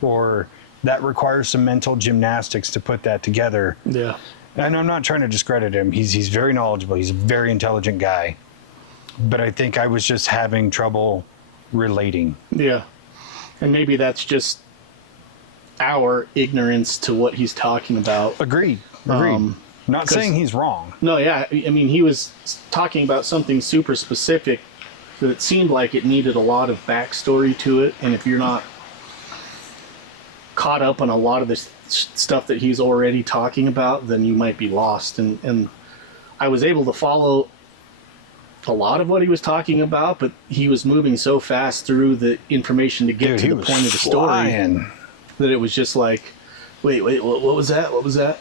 or that requires some mental gymnastics to put that together. Yeah. And I'm not trying to discredit him. He's very knowledgeable. He's a very intelligent guy. But I think I was just having trouble relating. Yeah. And maybe that's just our ignorance to what he's talking about. Agreed. Not saying he's wrong. No, yeah. I mean, he was talking about something super specific that it seemed like it needed a lot of backstory to it. And if you're not caught up on a lot of this stuff that he's already talking about, then you might be lost. And I was able to follow a lot of what he was talking about, but he was moving so fast through the information to get to the point of the story that it was just like, wait, what was that? What was that?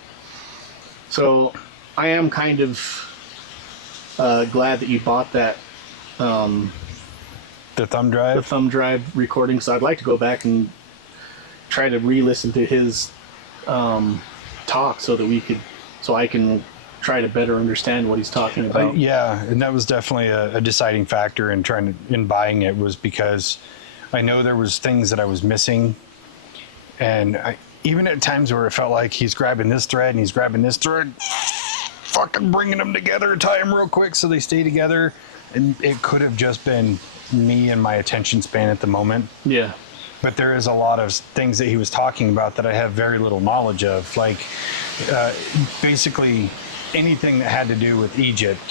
So I am kind of glad that you bought that The thumb drive? the thumb drive recording, so I'd like to go back and try to re-listen to his talk so I can try to better understand what he's talking about. Yeah, and that was definitely a deciding factor in buying it, was because I know there was things that I was missing, and even at times where it felt like he's grabbing this thread and he's grabbing this thread, fucking bringing them together, tie them real quick so they stay together, and it could have just been me and my attention span at the moment. Yeah. But there is a lot of things that he was talking about that I have very little knowledge of, like basically anything that had to do with Egypt,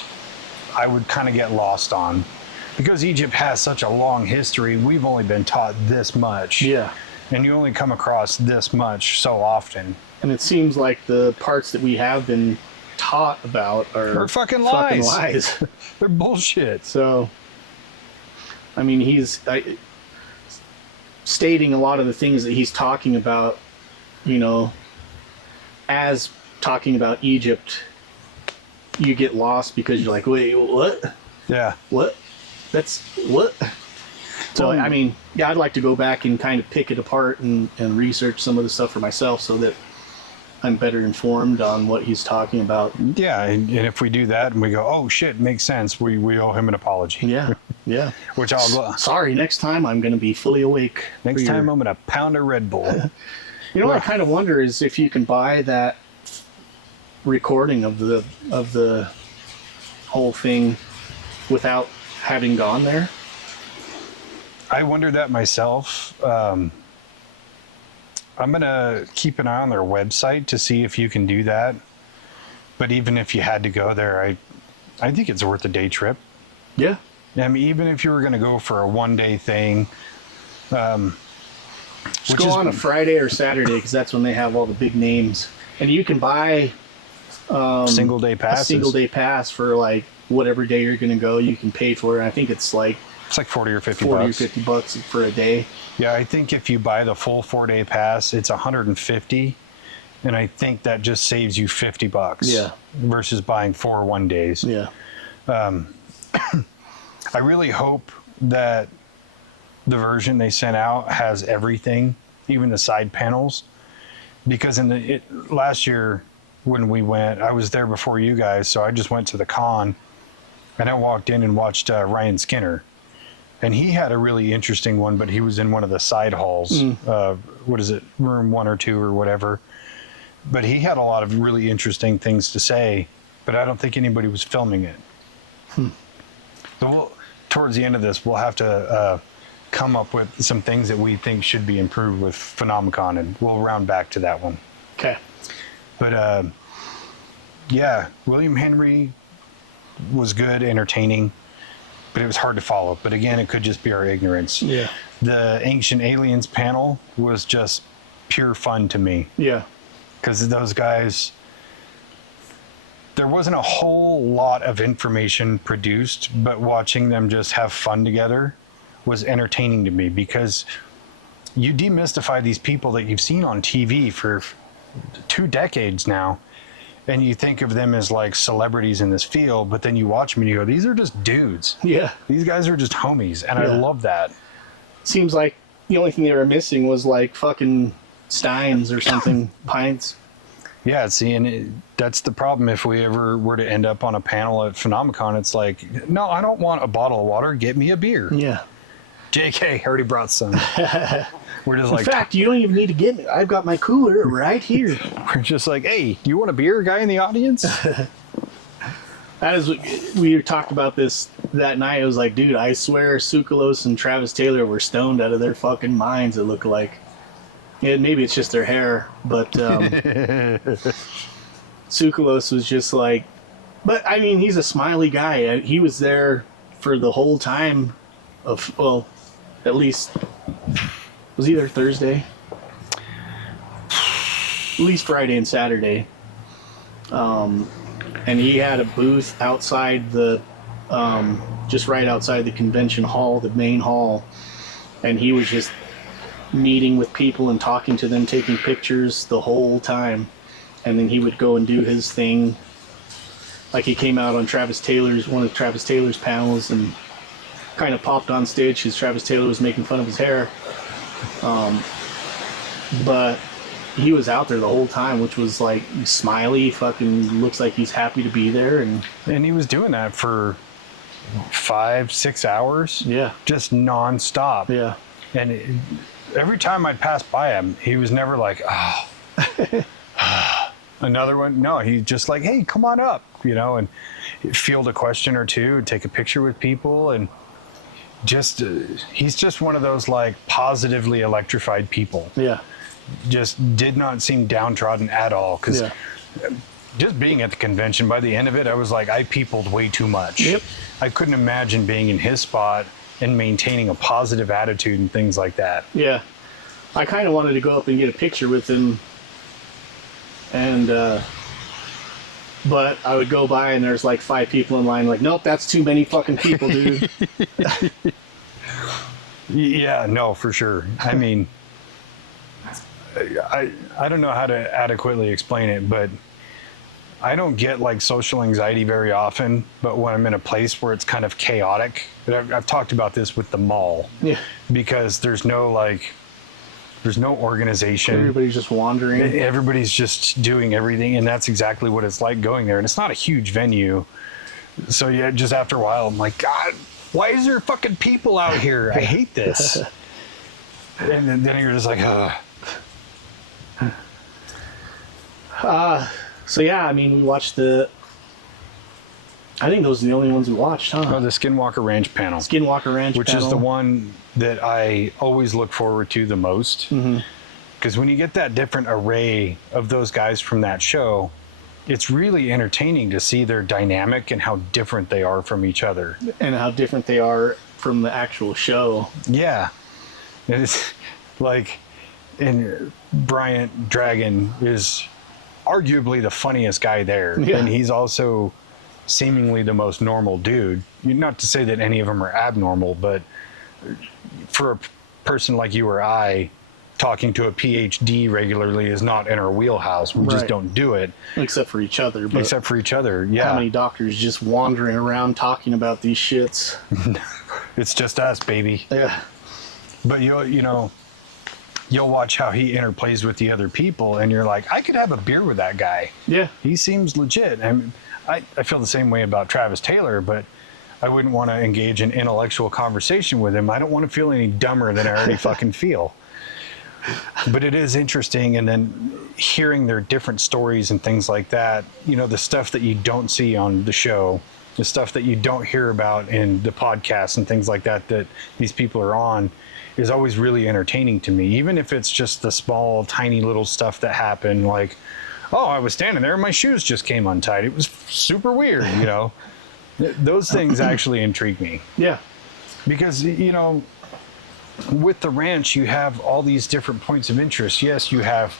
I would kind of get lost on. Because Egypt has such a long history, we've only been taught this much. Yeah. And you only come across this much so often. And it seems like the parts that we have been taught about are fucking lies. lies. They're bullshit. So, I mean, he's stating a lot of the things that he's talking about, as talking about Egypt, you get lost because you're like, wait, what? Yeah. What? That's what? So, I mean, yeah, I'd like to go back and kind of pick it apart and research some of the stuff for myself so that I'm better informed on what he's talking about. Yeah, and if we do that and we go, oh shit, makes sense, we owe him an apology. Yeah, yeah. Which I'll go. Sorry, next time I'm going to be fully awake. Next time I'm going to pound a Red Bull. What I kind of wonder is if you can buy that recording of the whole thing without having gone there. I wondered that myself. I'm going to keep an eye on their website to see if you can do that. But even if you had to go there, I think it's worth a day trip. Yeah. I mean, even if you were going to go for a one-day thing. Just go on a Friday or Saturday because that's when they have all the big names. And you can buy single-day passes. A single-day pass for like whatever day you're going to go. You can pay for it. I think it's like $40 or $50. $40 or $50 for a day. Yeah, I think if you buy the full 4-day pass, it's $150, and I think that just saves you $50. Yeah. Versus buying 4 1-days. Yeah. I really hope that the version they sent out has everything, even the side panels, because last year when we went, I was there before you guys, so I just went to the con, and I walked in and watched Ryan Skinner. And he had a really interesting one, but he was in one of the side halls. What is it, room 1 or 2 or whatever. But he had a lot of really interesting things to say, but I don't think anybody was filming it. So towards the end of this, we'll have to come up with some things that we think should be improved with Phenomecon, and we'll round back to that one. Okay. But yeah, William Henry was good, entertaining, but it was hard to follow. But again, it could just be our ignorance. Yeah. The Ancient Aliens panel was just pure fun to me. Yeah. Because those guys, there wasn't a whole lot of information produced, but watching them just have fun together was entertaining to me, because you demystify these people that you've seen on TV for 2 decades now, and you think of them as like celebrities in this field, but then you watch them and you go, these are just dudes. Yeah. These guys are just homies, and Yeah. I love that. Seems like the only thing they were missing was like fucking steins or something, pints. Yeah, see, and that's the problem. If we ever were to end up on a panel at Phenomecon, it's like, no, I don't want a bottle of water. Get me a beer. Yeah. JK, already brought some. We're just In like, fact, you don't even need to get me. I've got my cooler right here. we're just like, hey, do you want a beer, guy in the audience? That is, we talked about this that night. It was like, dude, I swear Tsoukalos and Travis Taylor were stoned out of their fucking minds, it looked like. Yeah, maybe it's just their hair, but Tsoukalos was just like, but I mean, he's a smiley guy. He was there for the whole time of, well, at least, was he there Thursday? At least Friday and Saturday. And he had a booth outside the, just right outside the convention hall, the main hall. And he was just meeting with people and talking to them, taking pictures the whole time. And then he would go and do his thing. Like he came out on one of Travis Taylor's panels, and kind of popped on stage because Travis Taylor was making fun of his hair. But he was out there the whole time, which was like smiley, fucking looks like he's happy to be there. And he was doing that for 5-6 hours. Yeah. Just nonstop. Yeah. And every time I'd pass by him, he was never like, oh, another one. No, he's just like, hey, come on up, and field a question or two, take a picture with people. And just, he's just one of those like positively electrified people. Yeah. Just did not seem downtrodden at all. Because just being at the convention, by the end of it, I was like, I peopled way too much. Yep. I couldn't imagine being in his spot and maintaining a positive attitude and things like that. Yeah. I kind of wanted to go up and get a picture with him, and but I would go by and there's like 5 people in line, like, nope, that's too many fucking people, dude. Yeah, no, for sure. I mean, I don't know how to adequately explain it, but I don't get like social anxiety very often, but when I'm in a place where it's kind of chaotic, I've talked about this with the mall. Yeah. Because there's no organization. Everybody's just wandering. Everybody's just doing everything, and that's exactly what it's like going there. And it's not a huge venue. So yeah, just after a while, I'm like, God, why is there fucking people out here? I hate this. And then you're just like, So yeah, I mean, we watched I think those are the only ones we watched, huh? Oh, the Skinwalker Ranch panel. Skinwalker Ranch which panel. is the one that I always look forward to the most. Because when you get that different array of those guys from that show, it's really entertaining to see their dynamic and how different they are from each other. And how different they are from the actual show. Yeah. And it's like, and Bryant Dragon is arguably the funniest guy there. Yeah. And he's also seemingly the most normal dude. Not to say that any of them are abnormal, but for a person like you or I, talking to a PhD regularly is not in our wheelhouse. We just Right. don't do it. Except for each other. But Except for each other, yeah. how many doctors just wandering around talking about these shits? It's just us, baby. Yeah. But you'll watch how he interplays with the other people, and you're like, I could have a beer with that guy. Yeah. He seems legit. I feel the same way about Travis Taylor, but I wouldn't want to engage in intellectual conversation with him. I don't want to feel any dumber than I already fucking feel. But it is interesting, and then hearing their different stories and things like that, you know, the stuff that you don't see on the show, the stuff that you don't hear about in the podcasts and things like that that these people are on, is always really entertaining to me, even if it's just the small, tiny little stuff that happened, like, oh, I was standing there and my shoes just came untied. It was super weird, you know. Those things actually intrigue me. Yeah. Because, you know, with the ranch, you have all these different points of interest. Yes, you have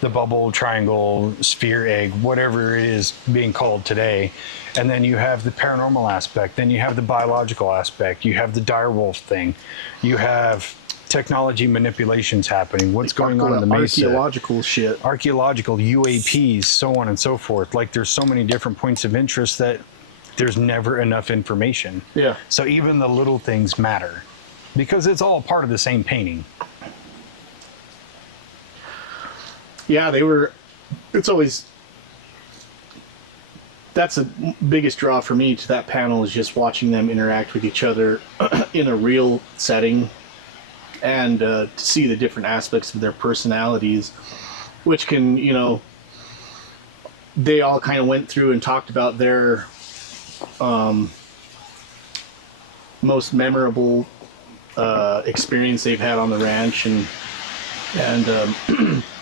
the bubble, triangle, sphere, egg, whatever it is being called today. And then you have the paranormal aspect. Then you have the biological aspect. You have the direwolf thing. You have technology manipulations happening. What's going on in the mesa? Archaeological shit. Archaeological, UAPs, so on and so forth. Like, there's so many different points of interest that there's never enough information. Yeah. So even the little things matter, because it's all part of the same painting. Yeah, it's always, that's the biggest draw for me to that panel, is just watching them interact with each other in a real setting, and to see the different aspects of their personalities, which can, you know, they all kind of went through and talked about their most memorable experience they've had on the ranch, and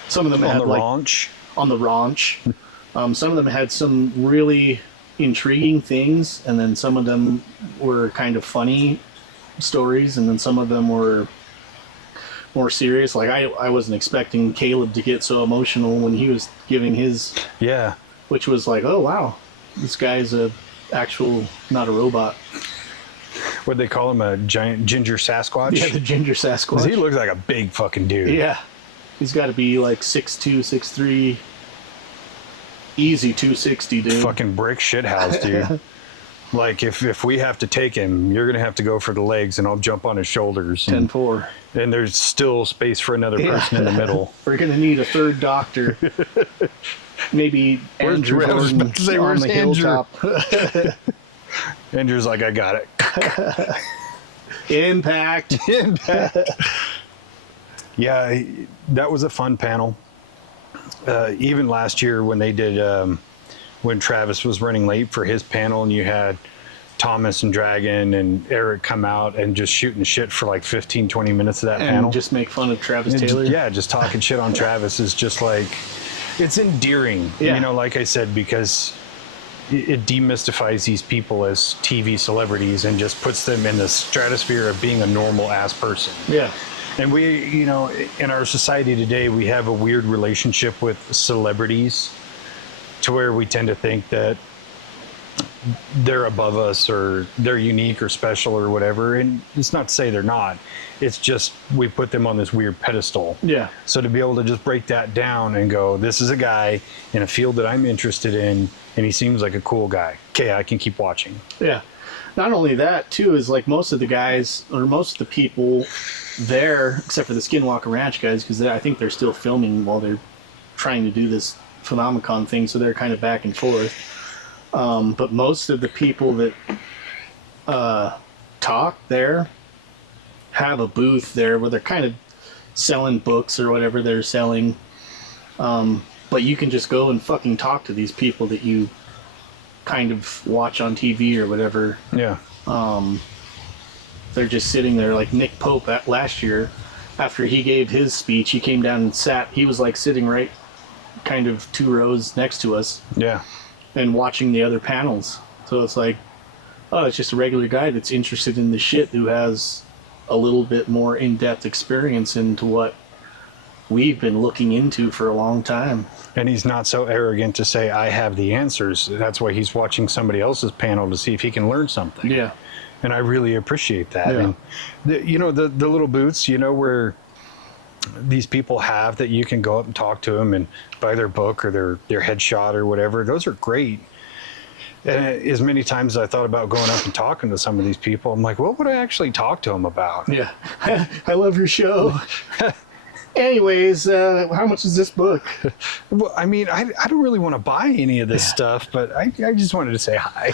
some of them On had the like ranch. on the ranch. Some of them had some really intriguing things, and then some of them were kind of funny stories, and then some of them were more serious. Like, I wasn't expecting Caleb to get so emotional when he was giving his, Yeah. which was like, oh wow, this guy's a actual, not a robot. What they call him, a giant ginger Sasquatch? Yeah, the ginger 'Cause Sasquatch. he looks like a big fucking dude. Yeah, he's got to be like 6'2", 6'3", easy 260, dude. Fucking brick shithouse, dude. Like, if we have to take him, you're gonna have to go for the legs, and I'll jump on his shoulders. And, 10-4. and there's still space for another person in the middle. We're gonna need a third doctor. Maybe Andrew I was about to say, on where's the Andrew? hilltop. Andrew's like, I got it. Impact. Yeah, that was a fun panel. Even last year when they did, when Travis was running late for his panel, and you had Thomas and Dragon and Eric come out and just shooting shit for like 15, 20 minutes of that And panel. just make fun of Travis And Taylor. yeah, just talking shit on Travis is just like, it's endearing, Yeah. you know, like I said, because it demystifies these people as TV celebrities and just puts them in the stratosphere of being a normal ass person. Yeah. And we, you know, in our society today, we have a weird relationship with celebrities, to where we tend to think that they're above us, or they're unique or special or whatever. And it's not to say they're not. It's just we put them on this weird pedestal. Yeah. So to be able to just break that down and go, this is a guy in a field that I'm interested in, and he seems like a cool guy. Okay, I can keep watching. Yeah. Not only that, too, is like most of the guys, or most of the people there, except for the Skinwalker Ranch guys, because I think they're still filming while they're trying to do this Phenomecon thing, so they're kind of back and forth. But most of the people that talk there have a booth there where they're kind of selling books or whatever they're selling. But you can just go and fucking talk to these people that you kind of watch on TV or whatever. Yeah. They're just sitting there, like Nick Pope last year, after he gave his speech, he came down and sat. He was like sitting right kind of 2 rows next to us Yeah. and watching the other panels. So it's like, oh, it's just a regular guy that's interested in the shit, who has a little bit more in-depth experience into what we've been looking into for a long time. And he's not so arrogant to say, I have the answers. That's why he's watching somebody else's panel to see if he can learn something. Yeah. And I really appreciate that. Yeah. And you know, the little booths, you know, where these people have that you can go up and talk to them and buy their book or their headshot or whatever. Those are great. And as many times as I thought about going up and talking to some of these people, I'm like, what would I actually talk to them about? Yeah. I love your show. Anyways, how much is this book? Well, I mean, I don't really want to buy any of this stuff, but I just wanted to say hi.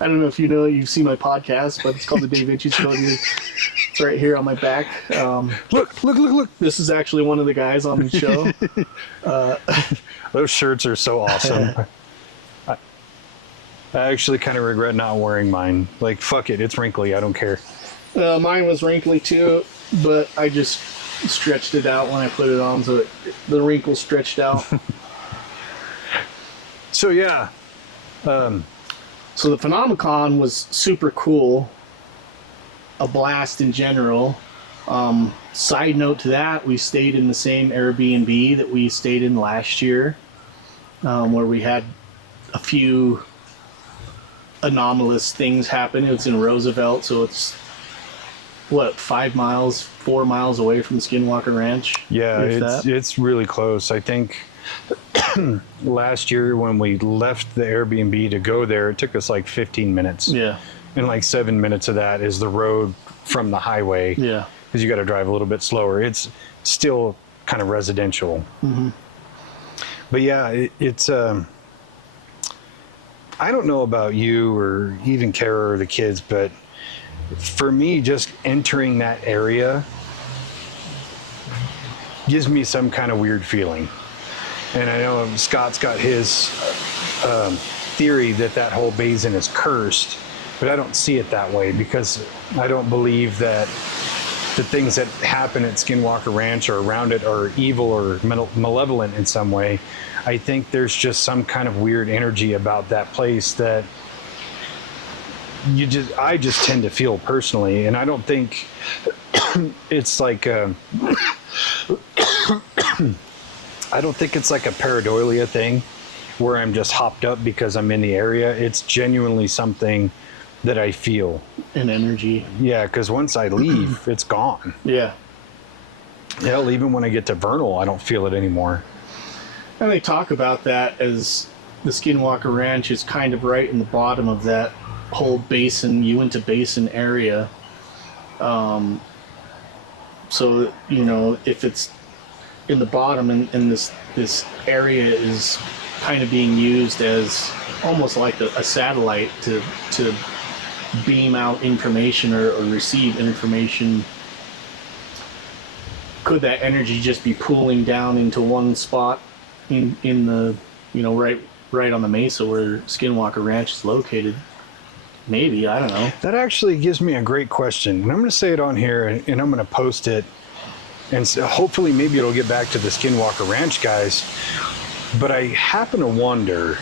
I don't know if you've seen my podcast, but it's called the Dave-inci Show. It's right here on my back. Look. This is actually one of the guys on the show. Those shirts are so awesome. I actually kind of regret not wearing mine. Like, fuck it, it's wrinkly. I don't care. Mine was wrinkly too, but I just stretched it out when I put it on, so the wrinkles stretched out. So yeah. So the Phenomecon was super cool. A blast in general. Side note to that, we stayed in the same Airbnb that we stayed in last year, where we had a few anomalous things happen. It's in Roosevelt, so it's 4 miles away from Skinwalker Ranch. Yeah, it's really close. I think last year when we left the Airbnb to go there, it took us like 15 minutes. Yeah. And like 7 minutes of that is the road from the highway. Yeah. Because you got to drive a little bit slower. It's still kind of residential. Mm-hmm. But yeah, it's I don't know about you or even Kara or the kids, but for me, just entering that area gives me some kind of weird feeling. And I know Scott's got his theory that whole basin is cursed, but I don't see it that way because I don't believe that the things that happen at Skinwalker Ranch or around it are evil or malevolent in some way. I think there's just some kind of weird energy about that place that I just tend to feel personally, and I don't think it's like I don't think it's like a pareidolia thing where I'm just hopped up because I'm in the area. It's genuinely something that I feel. An energy. Yeah, because once I leave, it's gone. Yeah. Hell, even when I get to Vernal, I don't feel it anymore. And they talk about that as the Skinwalker Ranch is kind of right in the bottom of that whole basin, Uinta Basin area. So, you know, if it's in the bottom and this area is kind of being used as almost like a satellite to beam out information or receive information, could that energy just be pooling down into one spot in the, you know, right on the mesa where Skinwalker Ranch is located? Maybe, I don't know. That actually gives me a great question, and I'm going to say it on here, and I'm going to post it, and so hopefully maybe it'll get back to the Skinwalker Ranch guys. But I happen to wonder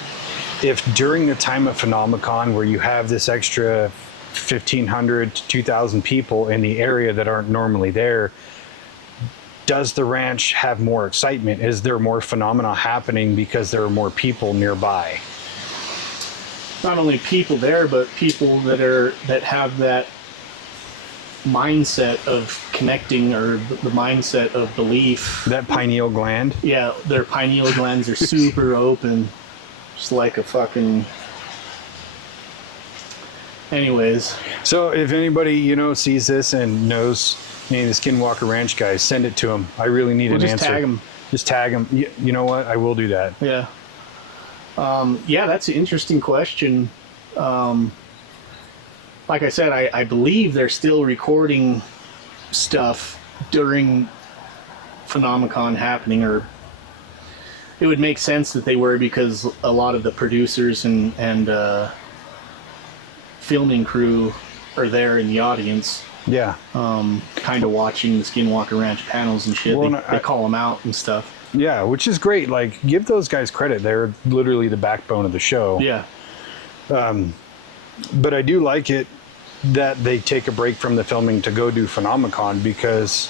if during the time of Phenomecon, where you have this extra 1,500 to 2,000 people in the area that aren't normally there, does the ranch have more excitement? Is there more phenomena happening because there are more people nearby? Not only people there, but people that have that mindset of connecting, or the mindset of belief. That pineal gland? Yeah, their pineal glands are super open. Just like a fucking... Anyways. So if anybody, you know, sees this and knows any of the Skinwalker Ranch guys, send it to them. I really need an answer. Just tag them. Just tag them. You know what? I will do that. Yeah. Yeah, that's an interesting question. Like I said, I believe they're still recording stuff during Phenomecon happening, or it would make sense that they were, because a lot of the producers and filming crew are there in the audience. Yeah. Kind of watching the Skinwalker Ranch panels and shit. Well, they call them out and stuff. Yeah, which is great. Like, give those guys credit. They're literally the backbone of the show. Yeah. But I do like it that they take a break from the filming to go do Phenomecon, because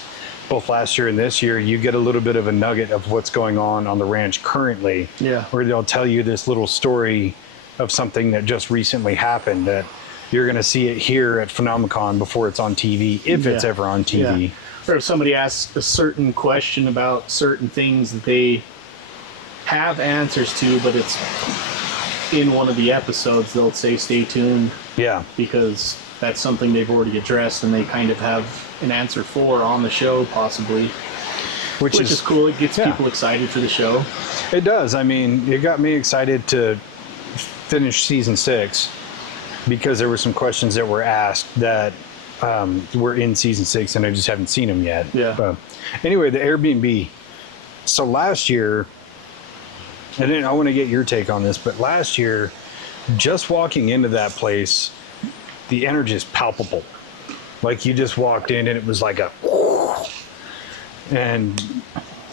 both last year and this year, you get a little bit of a nugget of what's going on the ranch currently. Yeah. Where they'll tell you this little story of something that just recently happened that you're going to see it here at Phenomecon before it's on TV, if it's ever on TV. Yeah. Or if somebody asks a certain question about certain things that they have answers to, but it's in one of the episodes, they'll say stay tuned. Yeah. Because that's something they've already addressed and they kind of have an answer for on the show, possibly. Which is cool. It gets people excited for the show. It does. I mean, it got me excited to finish season 6 because there were some questions that were asked that we're in season 6 and I just haven't seen them yet. Yeah. Anyway, the Airbnb. So last year, and then I want to get your take on this, but last year, just walking into that place, the energy is palpable. Like you just walked in and it was like a, and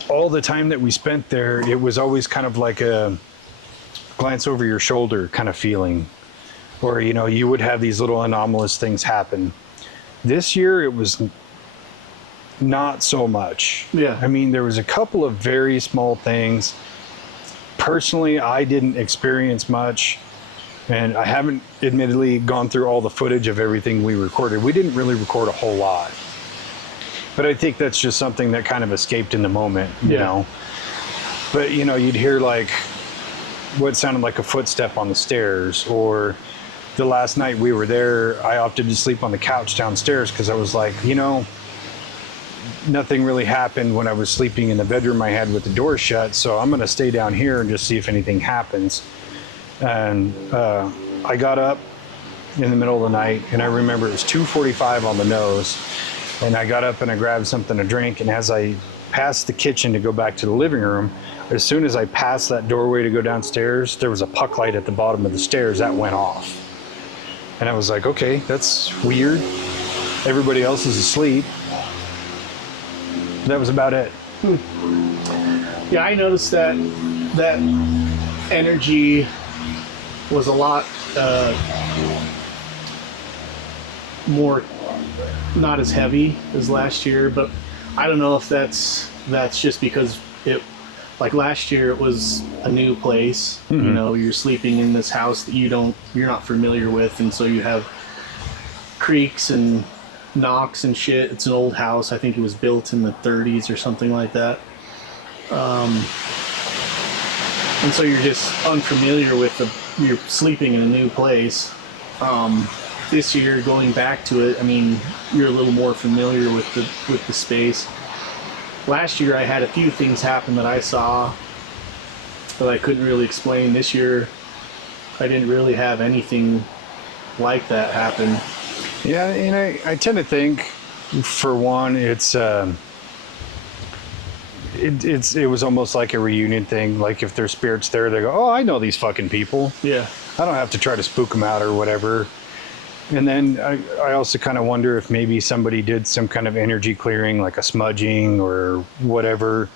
all the time that we spent there, it was always kind of like a glance over your shoulder kind of feeling, or, you know, you would have these little anomalous things happen. This year, it was not so much. Yeah. I mean, there was a couple of very small things. Personally, I didn't experience much, and I haven't admittedly gone through all the footage of everything we recorded. We didn't really record a whole lot, but I think that's just something that kind of escaped in the moment, you know. But, you know, you'd hear like what sounded like a footstep on the stairs, or the last night we were there, I opted to sleep on the couch downstairs because I was like, you know, nothing really happened when I was sleeping in the bedroom I had with the door shut, so I'm going to stay down here and just see if anything happens. And I got up in the middle of the night, and I remember it was 2:45 on the nose, and I got up and I grabbed something to drink, and as I passed the kitchen to go back to the living room, as soon as I passed that doorway to go downstairs, there was a puck light at the bottom of the stairs that went off. And I was like, okay, that's weird. Everybody else is asleep. That was about it. Yeah, I noticed that energy was a lot more, not as heavy as last year, but I don't know if that's just because it, like last year it was a new place. You know, you're sleeping in this house that you're not familiar with, and so you have creaks and knocks and shit. It's an old house. I think it was built in the 30s or something like that. And so you're just unfamiliar with you're sleeping in a new place. This year, going back to it, I mean, you're a little more familiar with the space. Last year, I had a few things happen that I saw that I couldn't really explain. This year, I didn't really have anything like that happen. Yeah, and I tend to think, for one, it was almost like a reunion thing. Like if there's spirits there, they go, oh, I know these fucking people. Yeah. I don't have to try to spook them out or whatever. And then I also kind of wonder if maybe somebody did some kind of energy clearing, like a smudging or whatever,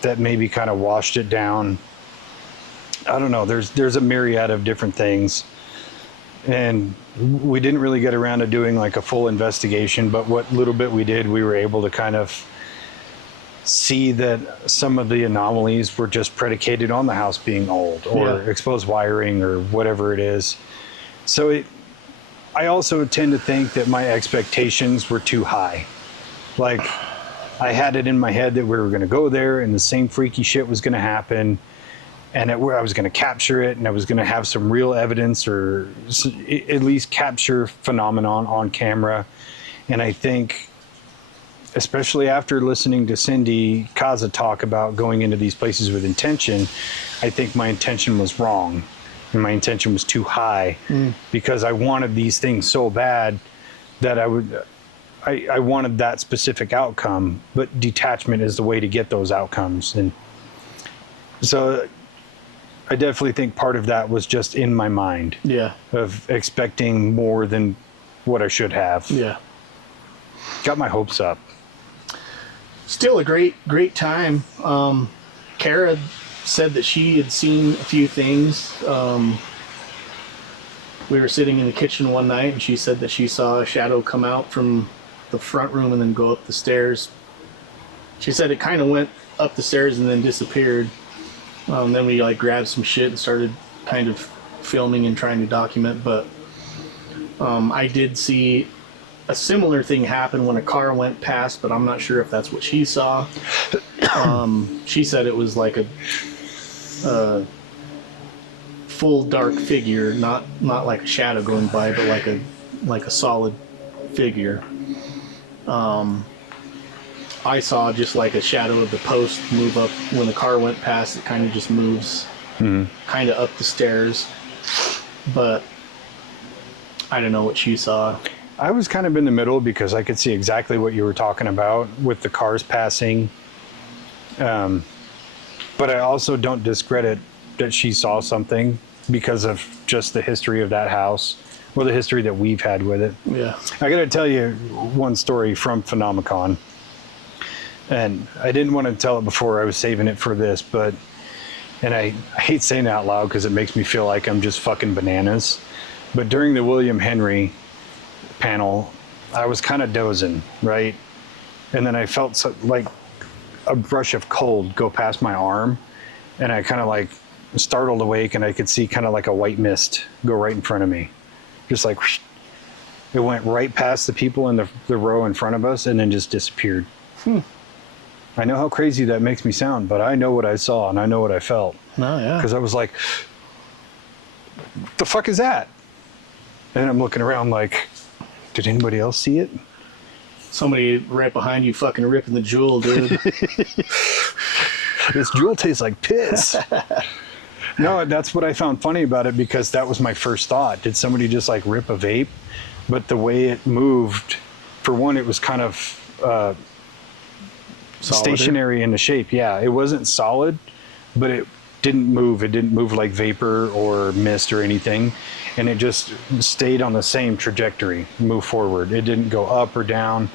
that maybe kind of washed it down. I don't know. There's a myriad of different things. And we didn't really get around to doing like a full investigation, but what little bit we did, we were able to kind of see that some of the anomalies were just predicated on the house being old or exposed wiring or whatever it is. So I also tend to think that my expectations were too high. Like I had it in my head that we were going to go there and the same freaky shit was going to happen, and I was going to capture it, and I was going to have some real evidence, or at least capture phenomenon on camera. And I think, especially after listening to Cindy Kaza talk about going into these places with intention, I think my intention was wrong. And my intention was too high because I wanted these things so bad that I wanted that specific outcome, but detachment is the way to get those outcomes. And so I definitely think part of that was just in my mind. Yeah. Of expecting more than what I should have. Yeah. Got my hopes up. Still a great time. Kara said that she had seen a few things. We were sitting in the kitchen one night, and she said that she saw a shadow come out from the front room and then go up the stairs. She said it kind of went up the stairs and then disappeared. Then we like grabbed some shit and started kind of filming and trying to document. But I did see a similar thing happen when a car went past, but I'm not sure if that's what she saw. She said it was like a full dark figure, not like a shadow going by, but like a solid figure. I saw just like a shadow of the post move up when the car went past. It kind of just moves kind of up the stairs, but I don't know what she saw. I was kind of in the middle because I could see exactly what you were talking about with the cars passing. But I also don't discredit that she saw something because of just the history of that house or the history that we've had with it. Yeah. I got to tell you one story from Phenomecon. And I didn't want to tell it before. I was saving it for this, but, and I hate saying it out loud because it makes me feel like I'm just fucking bananas. But during the William Henry panel, I was kind of dozing, right? And then I felt like a brush of cold go past my arm. And I kind of like startled awake, and I could see kind of like a white mist go right in front of me. Just like, whoosh. It went right past the people in the row in front of us and then just disappeared. I know how crazy that makes me sound, but I know what I saw and I know what I felt. Oh, yeah. Because I was like, the fuck is that? And I'm looking around like, did anybody else see it? Somebody right behind you fucking ripping the jewel, dude. This jewel tastes like piss. No, that's what I found funny about it, because that was my first thought. Did somebody just like rip a vape? But the way it moved, for one, it was kind of stationary in the shape. Yeah, it wasn't solid, but it didn't move. It didn't move like vapor or mist or anything. And it just stayed on the same trajectory, move forward. It didn't go up or down.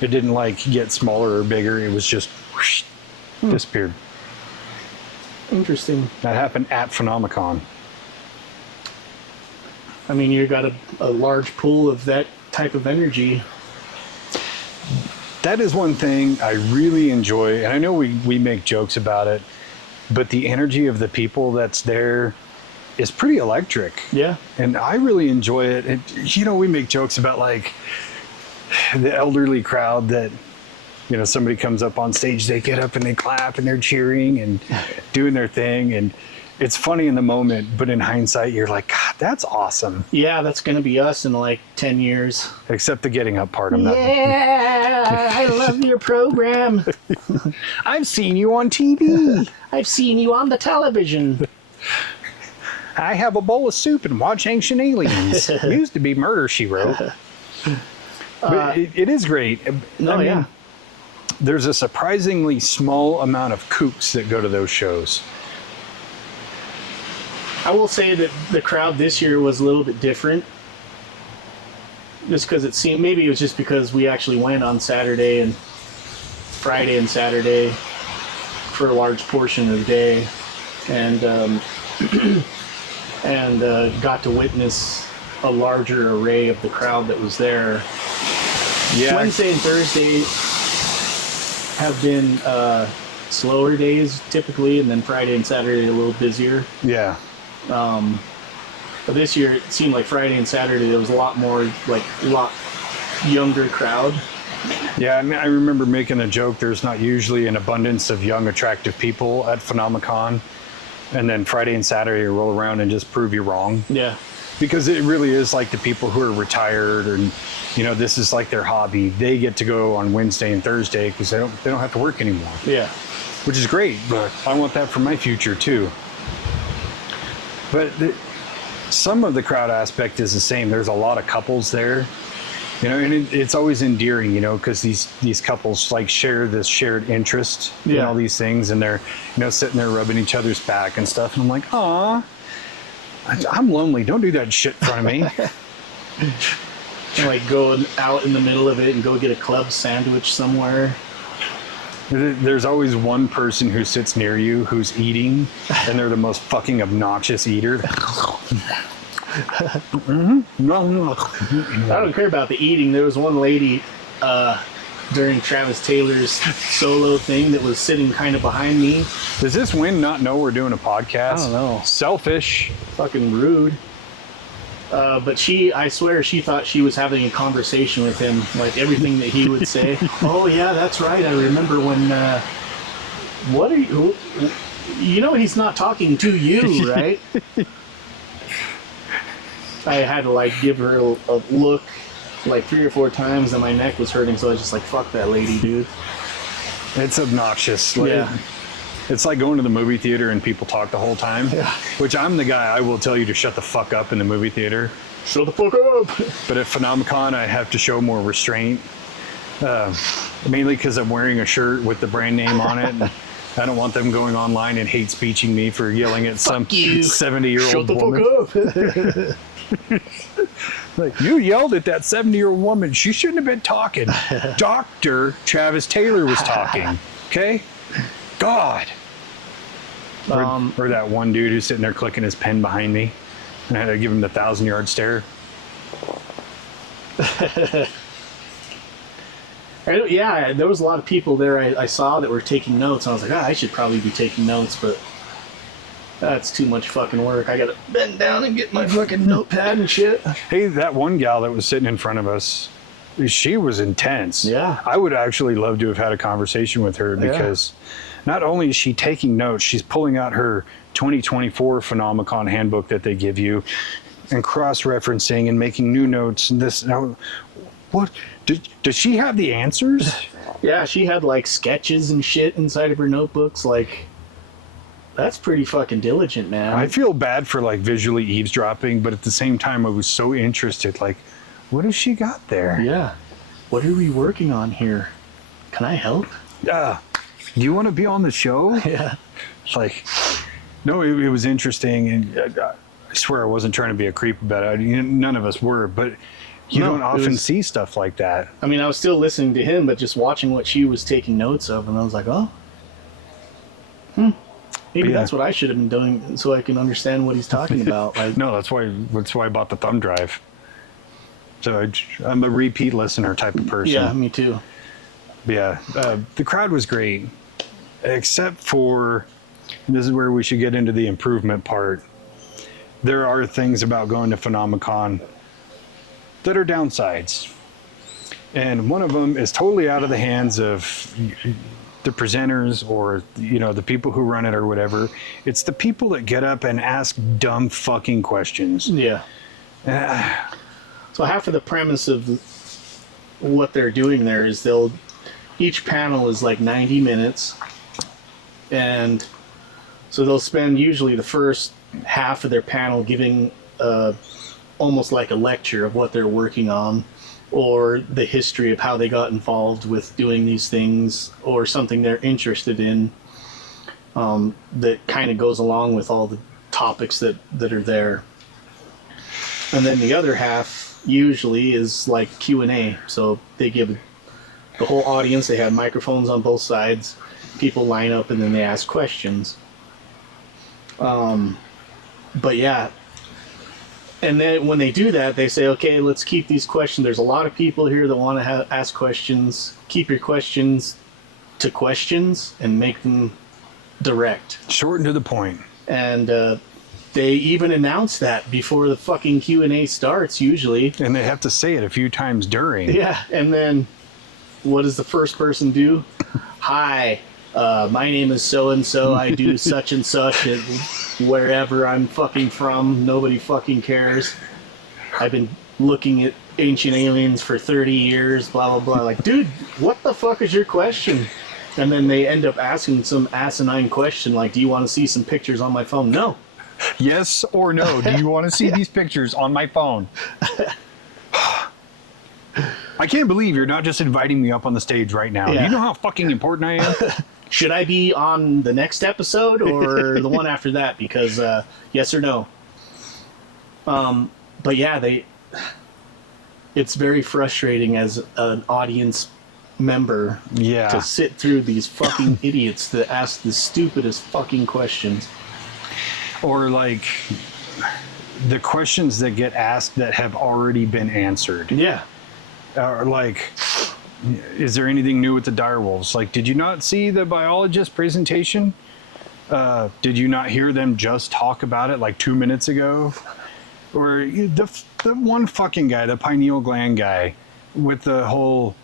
It didn't like get smaller or bigger. It was just whoosh, disappeared. Interesting. That happened at Phenomecon. I mean, you got a large pool of that type of energy. That is one thing I really enjoy, and I know we make jokes about it, but the energy of the people that's there is pretty electric. Yeah. And I really enjoy it. And, you know, we make jokes about like the elderly crowd that, you know, somebody comes up on stage, they get up and they clap and they're cheering and doing their thing. And it's funny in the moment, but in hindsight, you're like, God, that's awesome. Yeah, that's going to be us in like 10 years. Except the getting up part. I'm not. Yeah, I love your program. I've seen you on TV. I've seen you on the television. I have a bowl of soup and watch Ancient Aliens. It used to be Murder, She Wrote. But it is great. No, yeah. There's a surprisingly small amount of kooks that go to those shows. I will say that the crowd this year was a little bit different. Just because it seemed, maybe it was just because we actually went on Saturday and Friday and Saturday for a large portion of the day, and got to witness a larger array of the crowd that was there. Yeah. Wednesday and Thursday have been slower days typically, and then Friday and Saturday a little busier. Yeah. But this year it seemed like Friday and Saturday there was a lot more, like a lot younger crowd. Yeah, I mean, I remember making a joke, there's not usually an abundance of young, attractive people at Phenomecon. And then Friday and Saturday roll around and just prove you wrong. Yeah. Because it really is like the people who are retired, and you know, this is like their hobby. They get to go on Wednesday and Thursday because they don't have to work anymore. Yeah. Which is great, but I want that for my future too. But some of the crowd aspect is the same. There's a lot of couples there, you know, and it's always endearing, you know, because these couples like share this shared interest in all these things, and they're, you know, sitting there rubbing each other's back and stuff. And I'm like, aw, I'm lonely. Don't do that shit in front of me. And like go out in the middle of it and go get a club sandwich somewhere. There's always one person who sits near you who's eating, and they're the most fucking obnoxious eater. No. I don't care about the eating. There was one lady during Travis Taylor's solo thing that was sitting kind of behind me. Does this wind not know we're doing a podcast? I don't know. Selfish. Fucking rude. But I swear she thought she was having a conversation with him, like everything that he would say. Oh yeah, that's right. I remember when, what are you, you know, he's not talking to you, right? I had to like give her a look like 3 or 4 times, and my neck was hurting, so I was just like, fuck that lady, dude. It's obnoxious. Like, yeah. It's like going to the movie theater and people talk the whole time. Yeah. Which I'm the guy, I will tell you to shut the fuck up in the movie theater. Shut the fuck up. But at Phenomecon, I have to show more restraint. Mainly because I'm wearing a shirt with the brand name on it. And I don't want them going online and hate speeching me for yelling at some 70-year-old woman. Shut the fuck up. Like, you yelled at that 70-year-old woman. She shouldn't have been talking. Dr. Travis Taylor was talking. Okay? God. Or that one dude who's sitting there clicking his pen behind me. And I had to give him the 1,000-yard stare. Yeah, there was a lot of people there I saw that were taking notes. I was like, I should probably be taking notes, but that's too much fucking work. I gotta bend down and get my fucking notepad and shit. Hey, that one gal that was sitting in front of us, she was intense. Yeah. I would actually love to have had a conversation with her because not only is she taking notes, she's pulling out her 2024 Phenomecon handbook that they give you and cross-referencing and making new notes and this. What? Does she have the answers? Yeah, she had like sketches and shit inside of her notebooks. Like, that's pretty fucking diligent, man. I feel bad for like visually eavesdropping, but at the same time, I was so interested. Like, what has she got there? Yeah. What are we working on here? Can I help? Do you want to be on the show? Yeah. Like, no, it was interesting, and I swear I wasn't trying to be a creep about it. None of us were, but you don't often see stuff like that. I mean, I was still listening to him, but just watching what she was taking notes of, and I was like, maybe that's what I should have been doing so I can understand what he's talking about. Like, No, that's why I bought the thumb drive. So I'm a repeat listener type of person. yeah, me too. Yeah, the crowd was great, except for, and this is where we should get into the improvement part. There are things about going to Phenomecon that are downsides. And one of them is totally out of the hands of the presenters or, the people who run it or whatever. It's the people that get up and ask dumb fucking questions. Yeah. So half of the premise of what they're doing there is each panel is like 90 minutes. And so they'll spend usually the first half of their panel giving almost like a lecture of what they're working on, or the history of how they got involved with doing these things, or something they're interested in that kind of goes along with all the topics that are there. And then the other half usually is like Q&A. So they give the whole audience, they have microphones on both sides, people line up, and then they ask questions. But yeah, and then when they do that, they say, okay, let's keep these questions. There's a lot of people here that want to ask questions. Keep your questions to questions and make them direct. Short and to the point. And they even announce that before the fucking Q&A starts, usually. And they have to say it a few times during. Yeah, and then what does the first person do? Hi, my name is so-and-so. I do such and such at wherever I'm fucking from. Nobody fucking cares. I've been looking at ancient aliens for 30 years, blah, blah, blah. Like, dude, what the fuck is your question? And then they end up asking some asinine question like, do you want to see some pictures on my phone? No. Yes or no? Do you want to see these pictures on my phone? I can't believe you're not just inviting me up on the stage right now. Yeah. Do you know how fucking important I am? Should I be on the next episode or the one after that? Because yes or no. But yeah, it's very frustrating as an audience member to sit through these fucking idiots that ask the stupidest fucking questions. Or like the questions that get asked that have already been answered. Yeah. Or like, is there anything new with the direwolves? Like, did you not see the biologist presentation? Did you not hear them just talk about it like 2 minutes ago? Or the one fucking guy, the pineal gland guy, with the whole,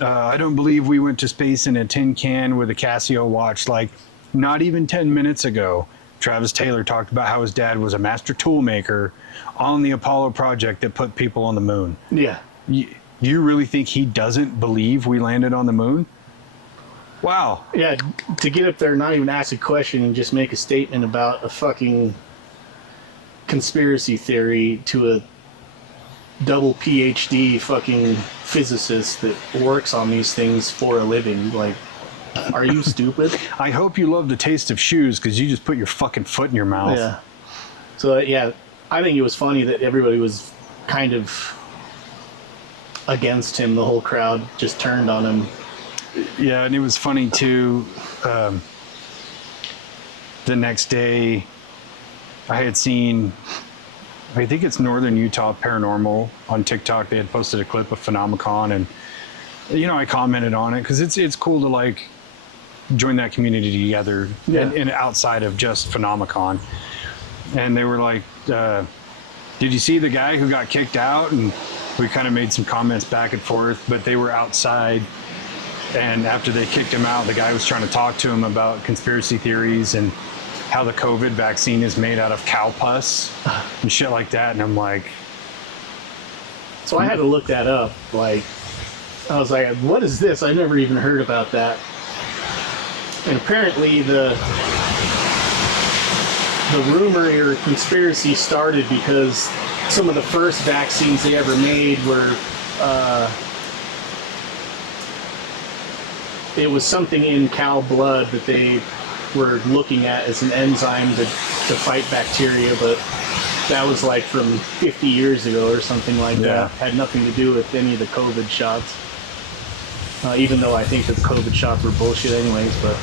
I don't believe we went to space in a tin can with a Casio watch. Like, not even 10 minutes ago, Travis Taylor talked about how his dad was a master tool maker on the Apollo project that put people on the moon. Yeah. You really think he doesn't believe we landed on the moon? Wow. Yeah, to get up there, not even ask a question, and just make a statement about a fucking conspiracy theory to a double PhD fucking physicist that works on these things for a living. Like, are you stupid? I hope you love the taste of shoes because you just put your fucking foot in your mouth. Yeah. So, yeah, I think it was funny that everybody was kind of against him. The whole crowd just turned on him. Yeah, and it was funny too. The next day, I had seen, I think it's Northern Utah Paranormal on TikTok. They had posted a clip of Phenomecon, and I commented on it because it's cool to like join that community together, and outside of just Phenomecon. And they were like, "Did you see the guy who got kicked out?" And we kind of made some comments back and forth, but they were outside. And after they kicked him out, the guy was trying to talk to him about conspiracy theories and how the COVID vaccine is made out of cow pus and shit like that. And I'm like... So I had to look that up. Like, I was like, what is this? I never even heard about that. And apparently the rumor or conspiracy started because some of the first vaccines they ever made were... it was something in cow blood that they were looking at as an enzyme to fight bacteria, but that was like from 50 years ago or something like that. Had nothing to do with any of the COVID shots. Even though I think that the COVID shots were bullshit anyways, but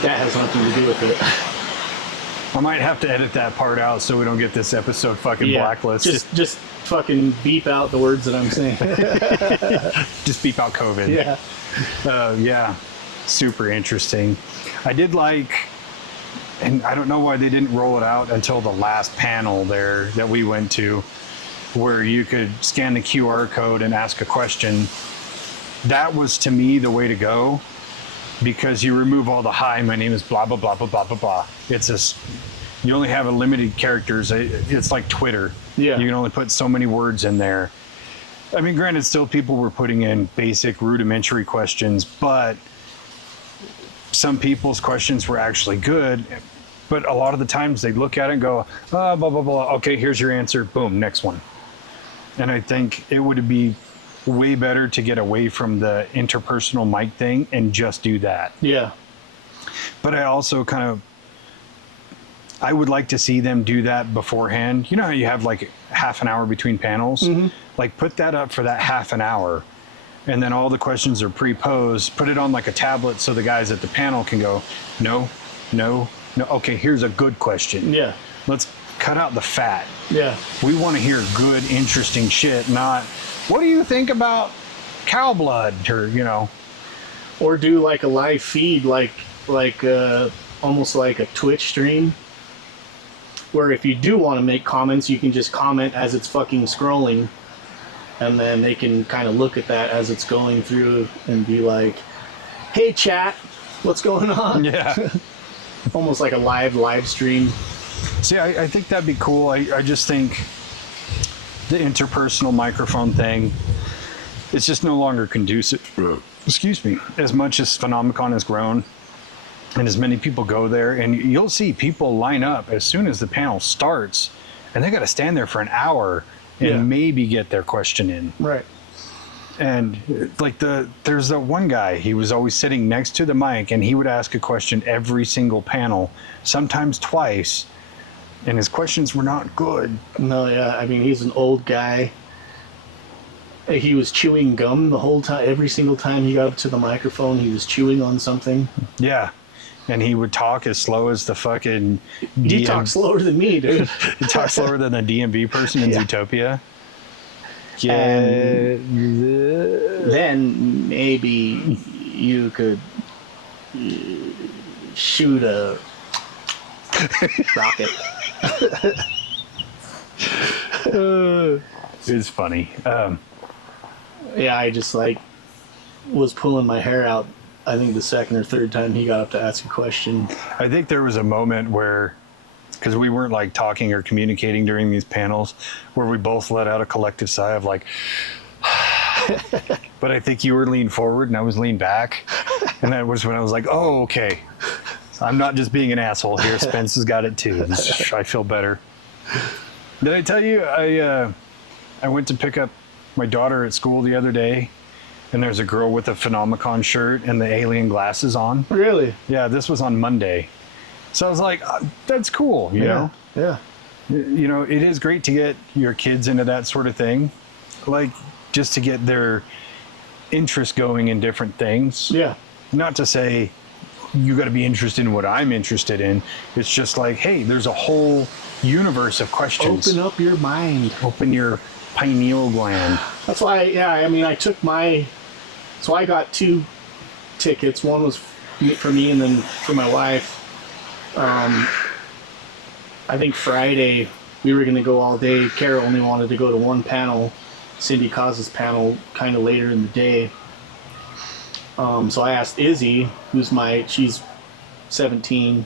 that has nothing to do with it. I might have to edit that part out so we don't get this episode fucking blacklisted. Just fucking beep out the words that I'm saying. Just beep out COVID. Yeah. Yeah, super interesting. I did like, and I don't know why they didn't roll it out until the last panel there that we went to, where you could scan the QR code and ask a question. That was, to me, the way to go, because you remove all the "hi, my name is blah, blah, blah, blah, blah, blah, blah." You only have a limited characters. It's like Twitter. Yeah. You can only put so many words in there. I mean, granted, still people were putting in basic rudimentary questions, but some people's questions were actually good. But a lot of the times they'd look at it and go, blah, blah, blah. Okay, here's your answer. Boom, next one. And I think it would be way better to get away from the interpersonal mic thing and just do that. Yeah. But I also I would like to see them do that beforehand. You know how you have like half an hour between panels? Mm-hmm. Like put that up for that half an hour, and then all the questions are pre-posed. Put it on like a tablet so the guys at the panel can go, no. Okay, here's a good question. Yeah. Let's cut out the fat. Yeah. We want to hear good, interesting shit, not, what do you think about cow blood? Or do like a live feed, like almost like a Twitch stream, where if you do want to make comments, you can just comment as it's fucking scrolling, and then they can kind of look at that as it's going through and be like, hey chat, what's going on? Yeah. Almost like a live stream. See, I think that'd be cool. I just think the interpersonal microphone thing, it's just no longer conducive. Excuse me. As much as Phenomecon has grown, and as many people go there, and you'll see people line up as soon as the panel starts, and they got to stand there for an hour and maybe get their question in. Right. And like there's that one guy, he was always sitting next to the mic, and he would ask a question every single panel, sometimes twice, and his questions were not good. No, yeah, I mean, he's an old guy. He was chewing gum the whole time. Every single time he got up to the microphone, he was chewing on something. Yeah. And he would talk as slow as the fucking... He talks slower than me, dude. He talks slower than the DMV person in Zootopia. Yeah. Then maybe you could shoot a rocket. It's funny. Yeah, I just was pulling my hair out. I think the second or third time he got up to ask a question. I think there was a moment where, because we weren't like talking or communicating during these panels, where we both let out a collective sigh of like, but I think you were leaned forward and I was leaned back. And that was when I was like, oh, okay. I'm not just being an asshole here. Spence has got it too. I feel better. Did I tell you I went to pick up my daughter at school the other day, and there's a girl with a Phenomecon shirt and the alien glasses on? Really? Yeah, this was on Monday. So I was like, that's cool, you know? Yeah. You know, it is great to get your kids into that sort of thing. Like, just to get their interest going in different things. Yeah. Not to say you got to be interested in what I'm interested in. It's just like, hey, there's a whole universe of questions. Open up your mind. Open your pineal gland. That's why, I mean, I took so I got 2 tickets. One was for me and then for my wife. I think Friday we were going to go all day. Kara only wanted to go to one panel, Cindy Cause's panel, kind of later in the day. So I asked Izzy, she's 17,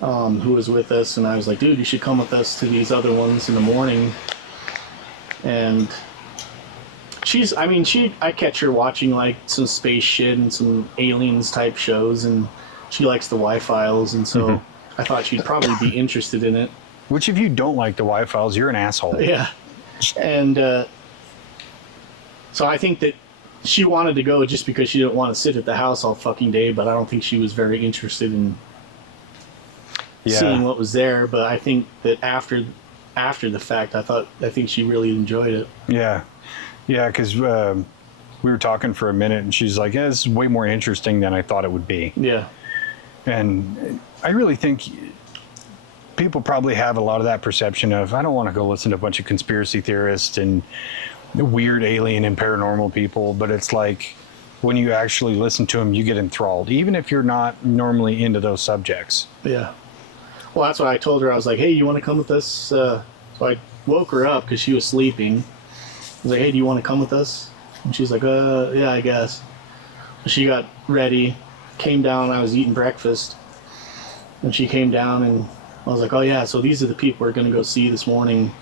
who was with us, and I was like, dude, you should come with us to these other ones in the morning. And I catch her watching like some space shit and some aliens type shows, and she likes the Y-Files, and so I thought she'd probably be interested in it. Which, if you don't like the Y-Files, you're an asshole. Yeah. And so I think that she wanted to go just because she didn't want to sit at the house all fucking day, but I don't think she was very interested in seeing what was there. But I think that after the fact, I think she really enjoyed it. Yeah. Yeah, because we were talking for a minute, and she's like, yeah, this is way more interesting than I thought it would be. Yeah. And I really think people probably have a lot of that perception of, I don't want to go listen to a bunch of conspiracy theorists and weird alien and paranormal people, but it's like when you actually listen to them, you get enthralled, even if you're not normally into those subjects. Yeah. Well, that's what I told her. I was like, hey, you want to come with us? So I woke her up because she was sleeping. I was like, hey, do you want to come with us? And she's like, yeah, I guess. She got ready, came down. I was eating breakfast, and she came down, and I was like, oh yeah, so these are the people we're going to go see this morning.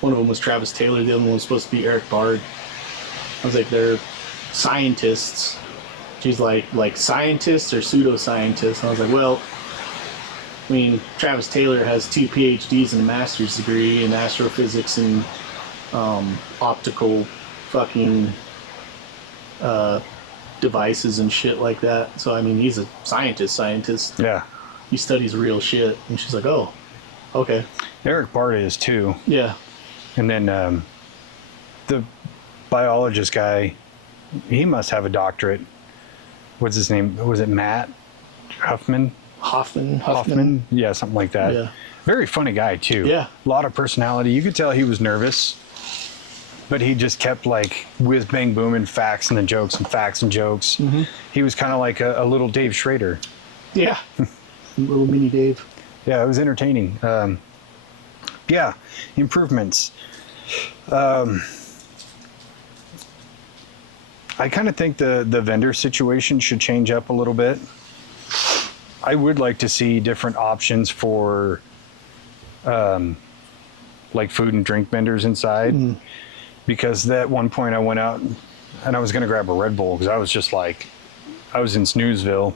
One of them was Travis Taylor, the other one was supposed to be Eric Bard. I was like, they're scientists. She's like scientists or pseudoscientists? And I was like, well, I mean, Travis Taylor has 2 PhDs and a master's degree in astrophysics and optical fucking devices and shit like that. So, I mean, he's a scientist. Yeah. He studies real shit. And she's like, oh, okay. Eric Bard is too. Yeah. And then the biologist guy, he must have a doctorate. What's his name? Was it Matt Huffman? Hoffman? Yeah, something like that. Yeah. Very funny guy too. Yeah. A lot of personality. You could tell he was nervous, but he just kept like whiz bang booming facts and then jokes and facts and jokes. Mm-hmm. He was kind of like a little Dave Schrader. Yeah. Little mini Dave. Yeah, it was entertaining. Yeah, improvements. I kind of think the vendor situation should change up a little bit. I would like to see different options for like food and drink vendors inside, because at one point I went out and I was going to grab a Red Bull because I was just like, I was in Snoozeville,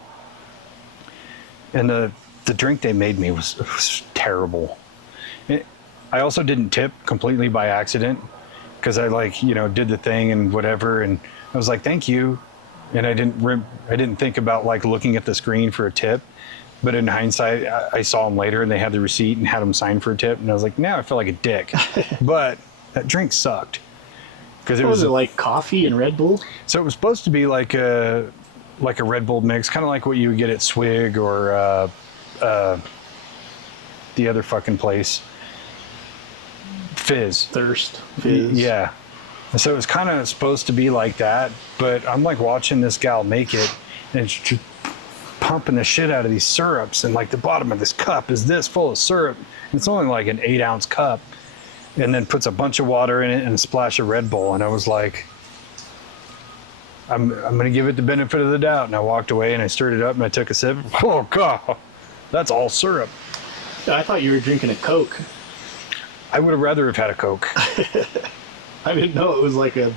and the drink they made me was terrible. I also didn't tip completely by accident because I did the thing and whatever, and I was like, thank you. And I didn't think about like looking at the screen for a tip. But in hindsight, I saw them later and they had the receipt and had them sign for a tip. And I was like, now I feel like a dick. But that drink sucked. Because was it like coffee and Red Bull? So it was supposed to be like a Red Bull mix, kind of like what you would get at Swig or the other fucking place. Fizz. Thirst. Fizz. Yeah. And so it was kind of supposed to be like that, but I'm like watching this gal make it, and she's pumping the shit out of these syrups, and like the bottom of this cup is this full of syrup. And it's only like an 8-ounce cup, and then puts a bunch of water in it and a splash of Red Bull. And I was like, I'm going to give it the benefit of the doubt. And I walked away and I stirred it up and I took a sip. Oh God, that's all syrup. I thought you were drinking a Coke. I would have rather have had a Coke. I didn't know it was like a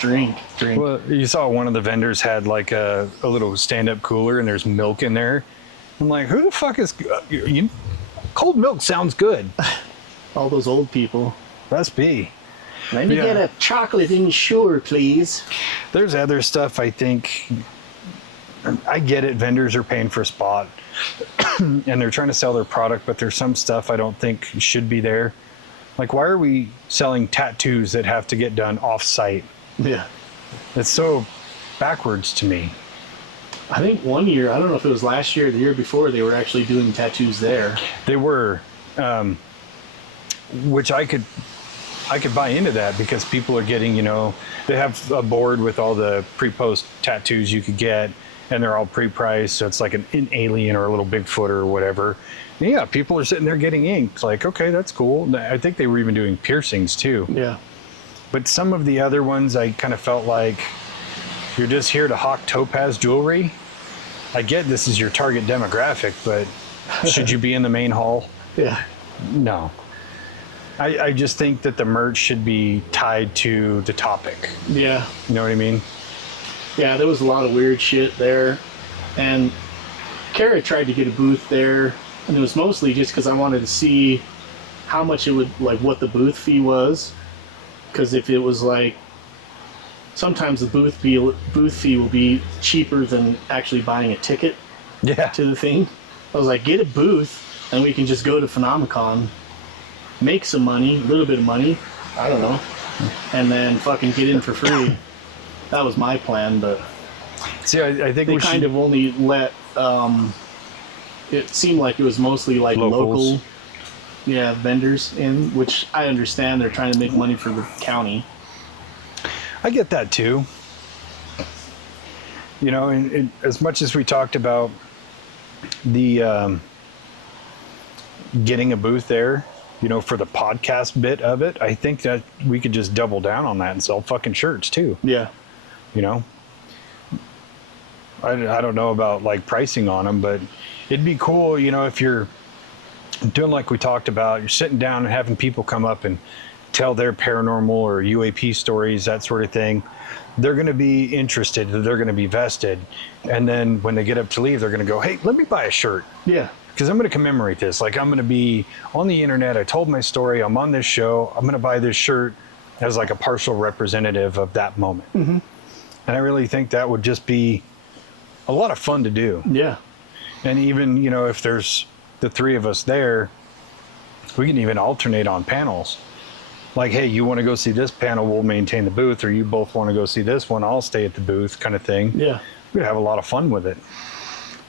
drink. Well, you saw one of the vendors had like a little stand-up cooler and there's milk in there. I'm like, who the fuck is... cold milk sounds good. All those old people. Must be. Let me get a chocolate Ensure, please. There's other stuff I think... I get it, vendors are paying for a spot and they're trying to sell their product, but there's some stuff I don't think should be there. Like, why are we selling tattoos that have to get done off-site? Yeah. It's so backwards to me. I think one year, I don't know if it was last year or the year before, they were actually doing tattoos there. They were, which I could buy into that because people are getting, they have a board with all the pre-post tattoos you could get, and they're all pre-priced, so it's like an alien or a little Bigfoot or whatever. And yeah, people are sitting there getting inked. Like, okay, that's cool. I think they were even doing piercings too. Yeah. But some of the other ones, I kind of felt like you're just here to hawk topaz jewelry. I get this is your target demographic, but should you be in the main hall? Yeah. No. I just think that the merch should be tied to the topic. Yeah. You know what I mean? Yeah, there was a lot of weird shit there. And Kara tried to get a booth there, and it was mostly just because I wanted to see how much it would, like, what the booth fee was. Because if it was like, sometimes the booth fee will be cheaper than actually buying a ticket to the thing. I was like, get a booth, and we can just go to Phenomecon, make some money, a little bit of money, I don't know, and then fucking get in for free. That was my plan, but see, I think they kind of only let, it seemed like it was mostly like Locals. local vendors in, which I understand they're trying to make money for the county. I get that too. And as much as we talked about the getting a booth there, for the podcast bit of it, I think that we could just double down on that and sell fucking shirts too. Yeah. I don't know about like pricing on them, but it'd be cool, if you're doing like we talked about, you're sitting down and having people come up and tell their paranormal or UAP stories, that sort of thing. They're going to be interested, they're going to be vested, and then when they get up to leave, they're going to go, hey, let me buy a shirt. Yeah. Because I'm going to commemorate this. Like, I'm going to be on the internet, I told my story, I'm on this show, I'm going to buy this shirt as like a partial representative of that moment. Mm-hmm. And I really think that would just be a lot of fun to do. Yeah. And even, if there's the three of us there, we can even alternate on panels. Like, hey, you want to go see this panel, we'll maintain the booth, or you both want to go see this one, I'll stay at the booth, kind of thing. Yeah. We'd have a lot of fun with it.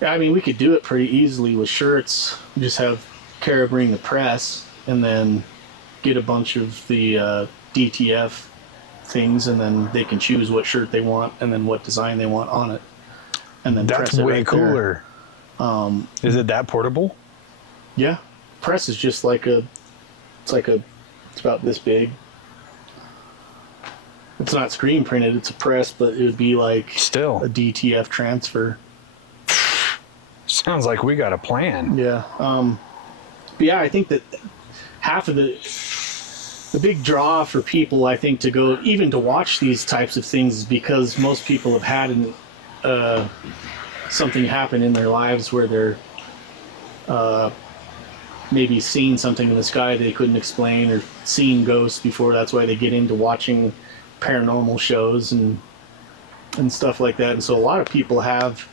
Yeah, I mean, we could do it pretty easily with shirts. Just have Kara bring the press, and then get a bunch of the DTF things, and then they can choose what shirt they want and then what design they want on it. And then that's press it way right cooler. There. Is it that portable? Yeah. Press is just like it's about this big. It's not screen printed, it's a press, but it would be like still a DTF transfer. Sounds like we got a plan. Yeah. But yeah, I think that half of the big draw for people, I think, to go even to watch these types of things is because most people have had something happen in their lives where they're maybe seen something in the sky they couldn't explain, or seen ghosts before. That's why they get into watching paranormal shows and stuff like that. And so a lot of people have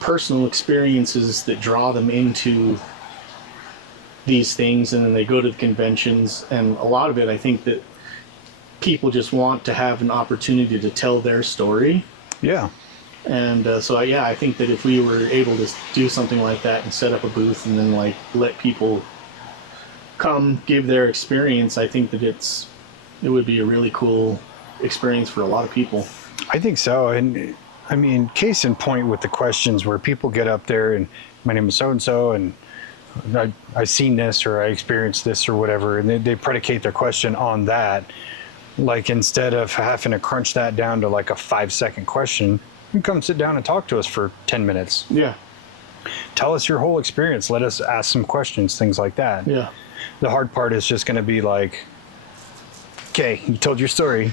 personal experiences that draw them into these things, and then they go to the conventions, and a lot of it, I think that people just want to have an opportunity to tell their story. Yeah. And so I think that if we were able to do something like that and set up a booth and then like let people come give their experience, I think that it would be a really cool experience for a lot of people. I think so. And I mean, case in point with the questions where people get up there and my name is so-and-so and I seen this or I experienced this or whatever, and they predicate their question on that. Like, instead of having to crunch that down to like a 5-second question, you come sit down and talk to us for 10 minutes. Yeah. Tell us your whole experience. Let us ask some questions, things like that. Yeah. The hard part is just going to be like, Okay, you told your story.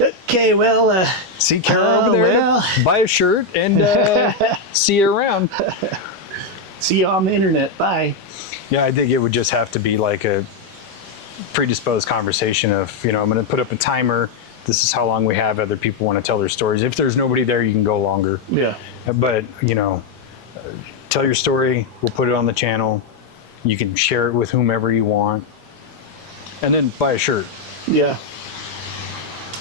Okay, well, See Kara over there? well. Buy a shirt and see you around. see you on the internet. Bye. Yeah, I think it would just have to be like a predisposed conversation of, I'm going to put up a timer. This is how long we have. Other people want to tell their stories. If there's nobody there, you can go longer. Yeah. But, tell your story. We'll put it on the channel. You can share it with whomever you want. And then buy a shirt. Yeah.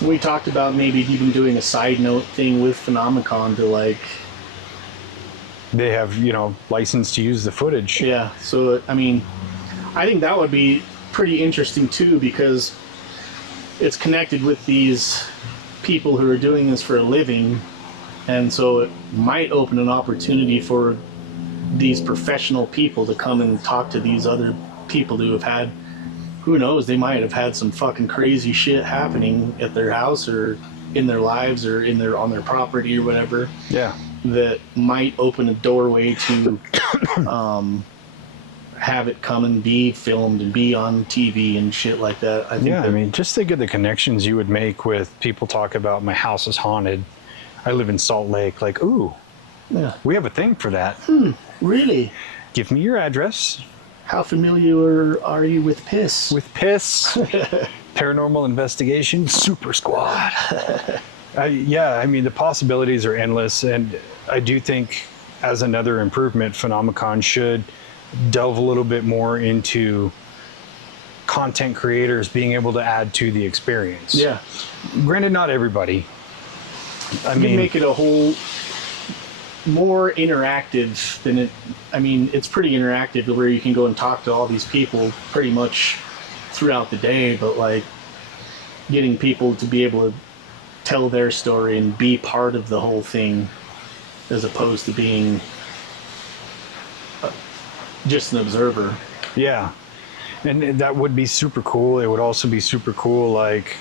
We talked about maybe even doing a side note thing with Phenomecon to like... They have, license to use the footage. Yeah, so, I mean, I think that would be pretty interesting too, because it's connected with these people who are doing this for a living, and so it might open an opportunity for these professional people to come and talk to these other people who have had, who knows, they might have had some fucking crazy shit happening at their house or in their lives or on their property or whatever. Yeah. That might open a doorway to have it come and be filmed and be on TV and shit like that. I think just think of the connections you would make with people talk about my house is haunted. I live in Salt Lake. Like, ooh, yeah. We have a thing for that. Really? Give me your address. How familiar are you with piss? With piss, paranormal investigation, super squad. The possibilities are endless, and I do think as another improvement, Phenomecon should delve a little bit more into content creators being able to add to the experience. Yeah. Granted, not everybody. You can make it a whole more interactive than it. I mean, it's pretty interactive where you can go and talk to all these people pretty much throughout the day, but like getting people to be able to tell their story and be part of the whole thing as opposed to being just an observer. Yeah. And that would be super cool. It would also be super cool, like,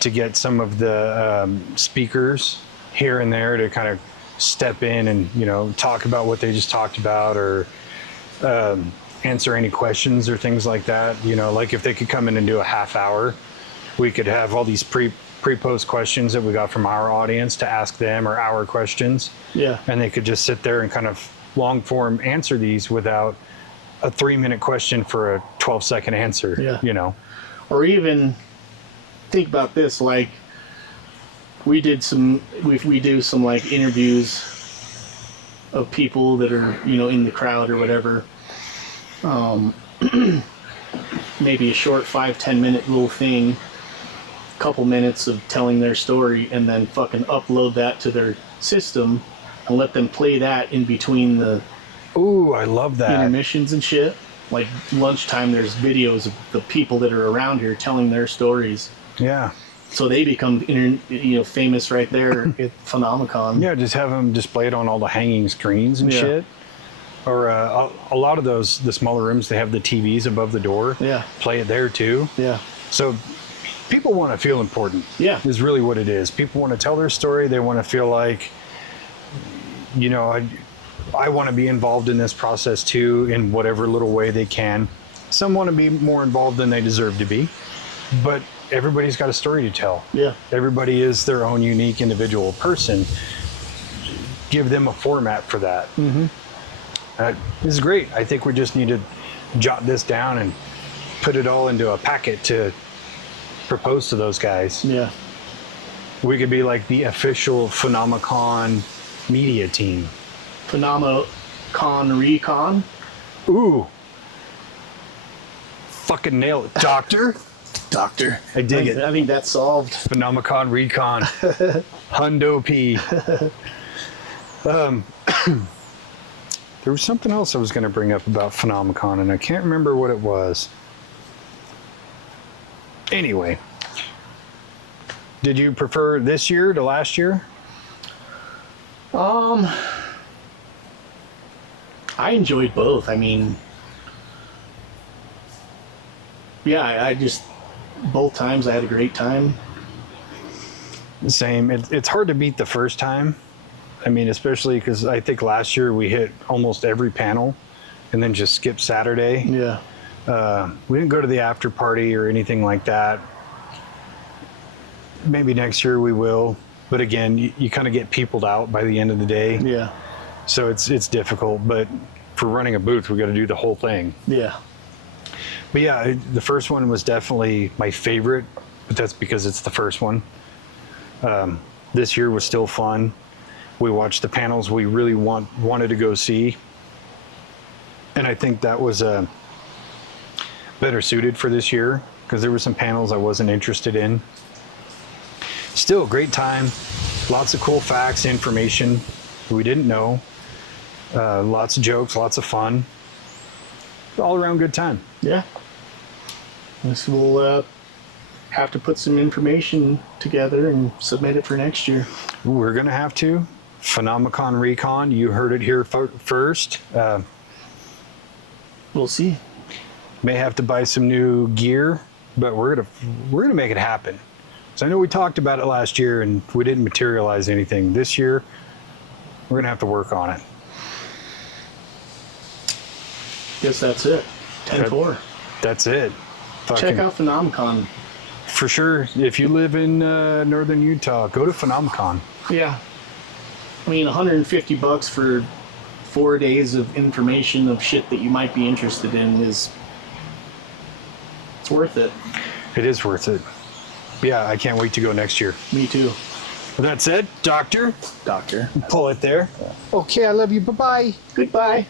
to get some of the speakers here and there to kind of step in and, talk about what they just talked about, or answer any questions or things like that. Like if they could come in and do a half hour, we could have all these pre-post questions that we got from our audience to ask them, or our questions. Yeah. And they could just sit there and kind of long form answer these without a 3-minute question for a 12-second answer. Yeah. Or even think about this, like we do some like interviews of people that are, in the crowd or whatever. Maybe a short 5-10 minute little thing, couple minutes of telling their story, and then fucking upload that to their system and let them play that in between the I love that. Intermissions and shit. Like lunchtime, there's videos of the people that are around here telling their stories. Yeah. So they become famous right there at Phenomecon. Yeah, just have them displayed on all the hanging screens and shit. Or a lot of the smaller rooms, they have the TVs above the door. Yeah. Play it there too. Yeah. So people want to feel important. Yeah. Is really what it is. People want to tell their story. They want to feel like, I want to be involved in this process too, in whatever little way they can. Some want to be more involved than they deserve to be, but everybody's got a story to tell. Yeah. Everybody is their own unique individual person. Give them a format for that. Mm-hmm. This is great. I think we just need to jot this down and put it all into a packet to propose to those guys. Yeah. We could be like the official Phenomecon media team. Phenomecon Recon. Ooh. Fucking nail it. Doctor? Doctor. I dig it. I think that's solved. Phenomecon Recon. Hundo P. There was something else I was going to bring up about Phenomecon, and I can't remember what it was. Anyway. Did you prefer this year to last year? I enjoyed both. I mean, yeah, both times I had a great time. Same. It's hard to beat the first time. I mean, especially because I think last year we hit almost every panel and then just skipped Saturday. Yeah. We didn't go to the after party or anything like that. maybe next year we will. But again, you kind of get peopled out by the end of the day. Yeah. So it's difficult. But for running a booth, we got to do the whole thing. Yeah. But yeah, the first one was definitely my favorite, but that's because it's the first one. This year was still fun. We watched the panels we really wanted to go see. And I think that was better suited for this year because there were some panels I wasn't interested in. Still a great time. Lots of cool facts, information we didn't know. Lots of jokes, lots of fun. All around good time. Yeah. This will have to put some information together and submit it for next year. We're going to have to. Phenomecon Recon, you heard it here first. We'll see. May have to buy some new gear, but we're gonna make it happen. So I know we talked about it last year and we didn't materialize anything. This year, we're gonna have to work on it. Guess that's it. 10-4. That's it. Check out Phenomecon. For sure. If you live in northern Utah, go to Phenomecon. Yeah. I mean, $150 for 4 days of information of shit that you might be interested in it's worth it. It is worth it. Yeah, I can't wait to go next year. Me too. With that said, Doctor, Doctor. pull it there. Okay, I love you. Bye-bye. Goodbye.